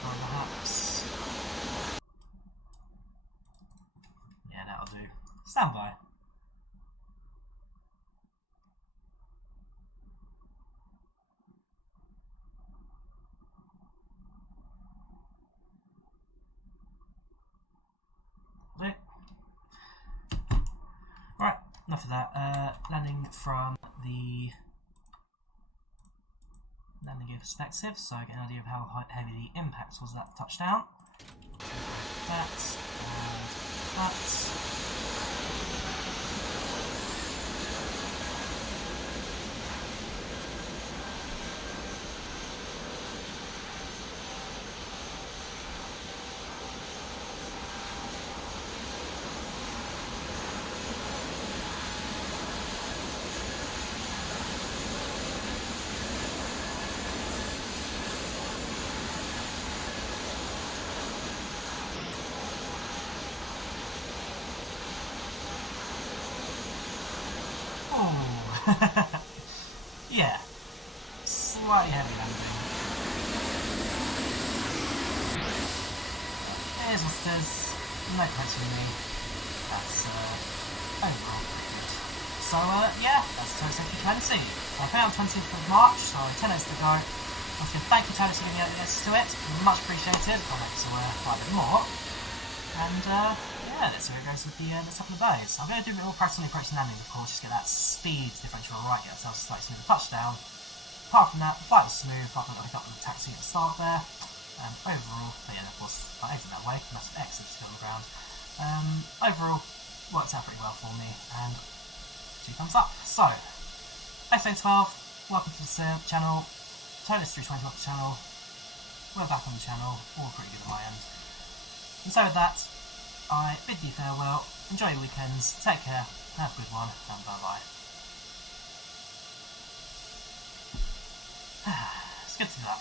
Perhaps. Yeah, that'll do. Stand by. Right, enough of that. Landing from the landing gear perspective, so I get an idea of how heavy the impact was that touchdown. That, and that. Yeah, slightly heavy landing. Here's Osters, no coaching me. That's overall pretty good. So yeah, that's TOLISS A320. I found 20th of March, so 10 days to go. Once again, thank you TOLISS for giving me access to it, much appreciated. I'll make to quite a bit more. And yeah, let's see where it goes with the next couple of days. I'm going to do a little practicing approach and landing, of course, just get that speed differential right, get ourselves a slightly smoother touchdown. Apart from that, the flight was smooth, apart from I got the taxi at the start there. and overall, but yeah, of course, I entered that way, and that's an exit to the ground. Overall, worked out pretty well for me, and 2 thumbs up. So, XP12, welcome to the channel, TOLISS A320 on the channel, we're back on the channel, all pretty good on my end. And so with that, I bid you farewell, enjoy your weekends, take care, have a good one, and bye bye. It's good to do that.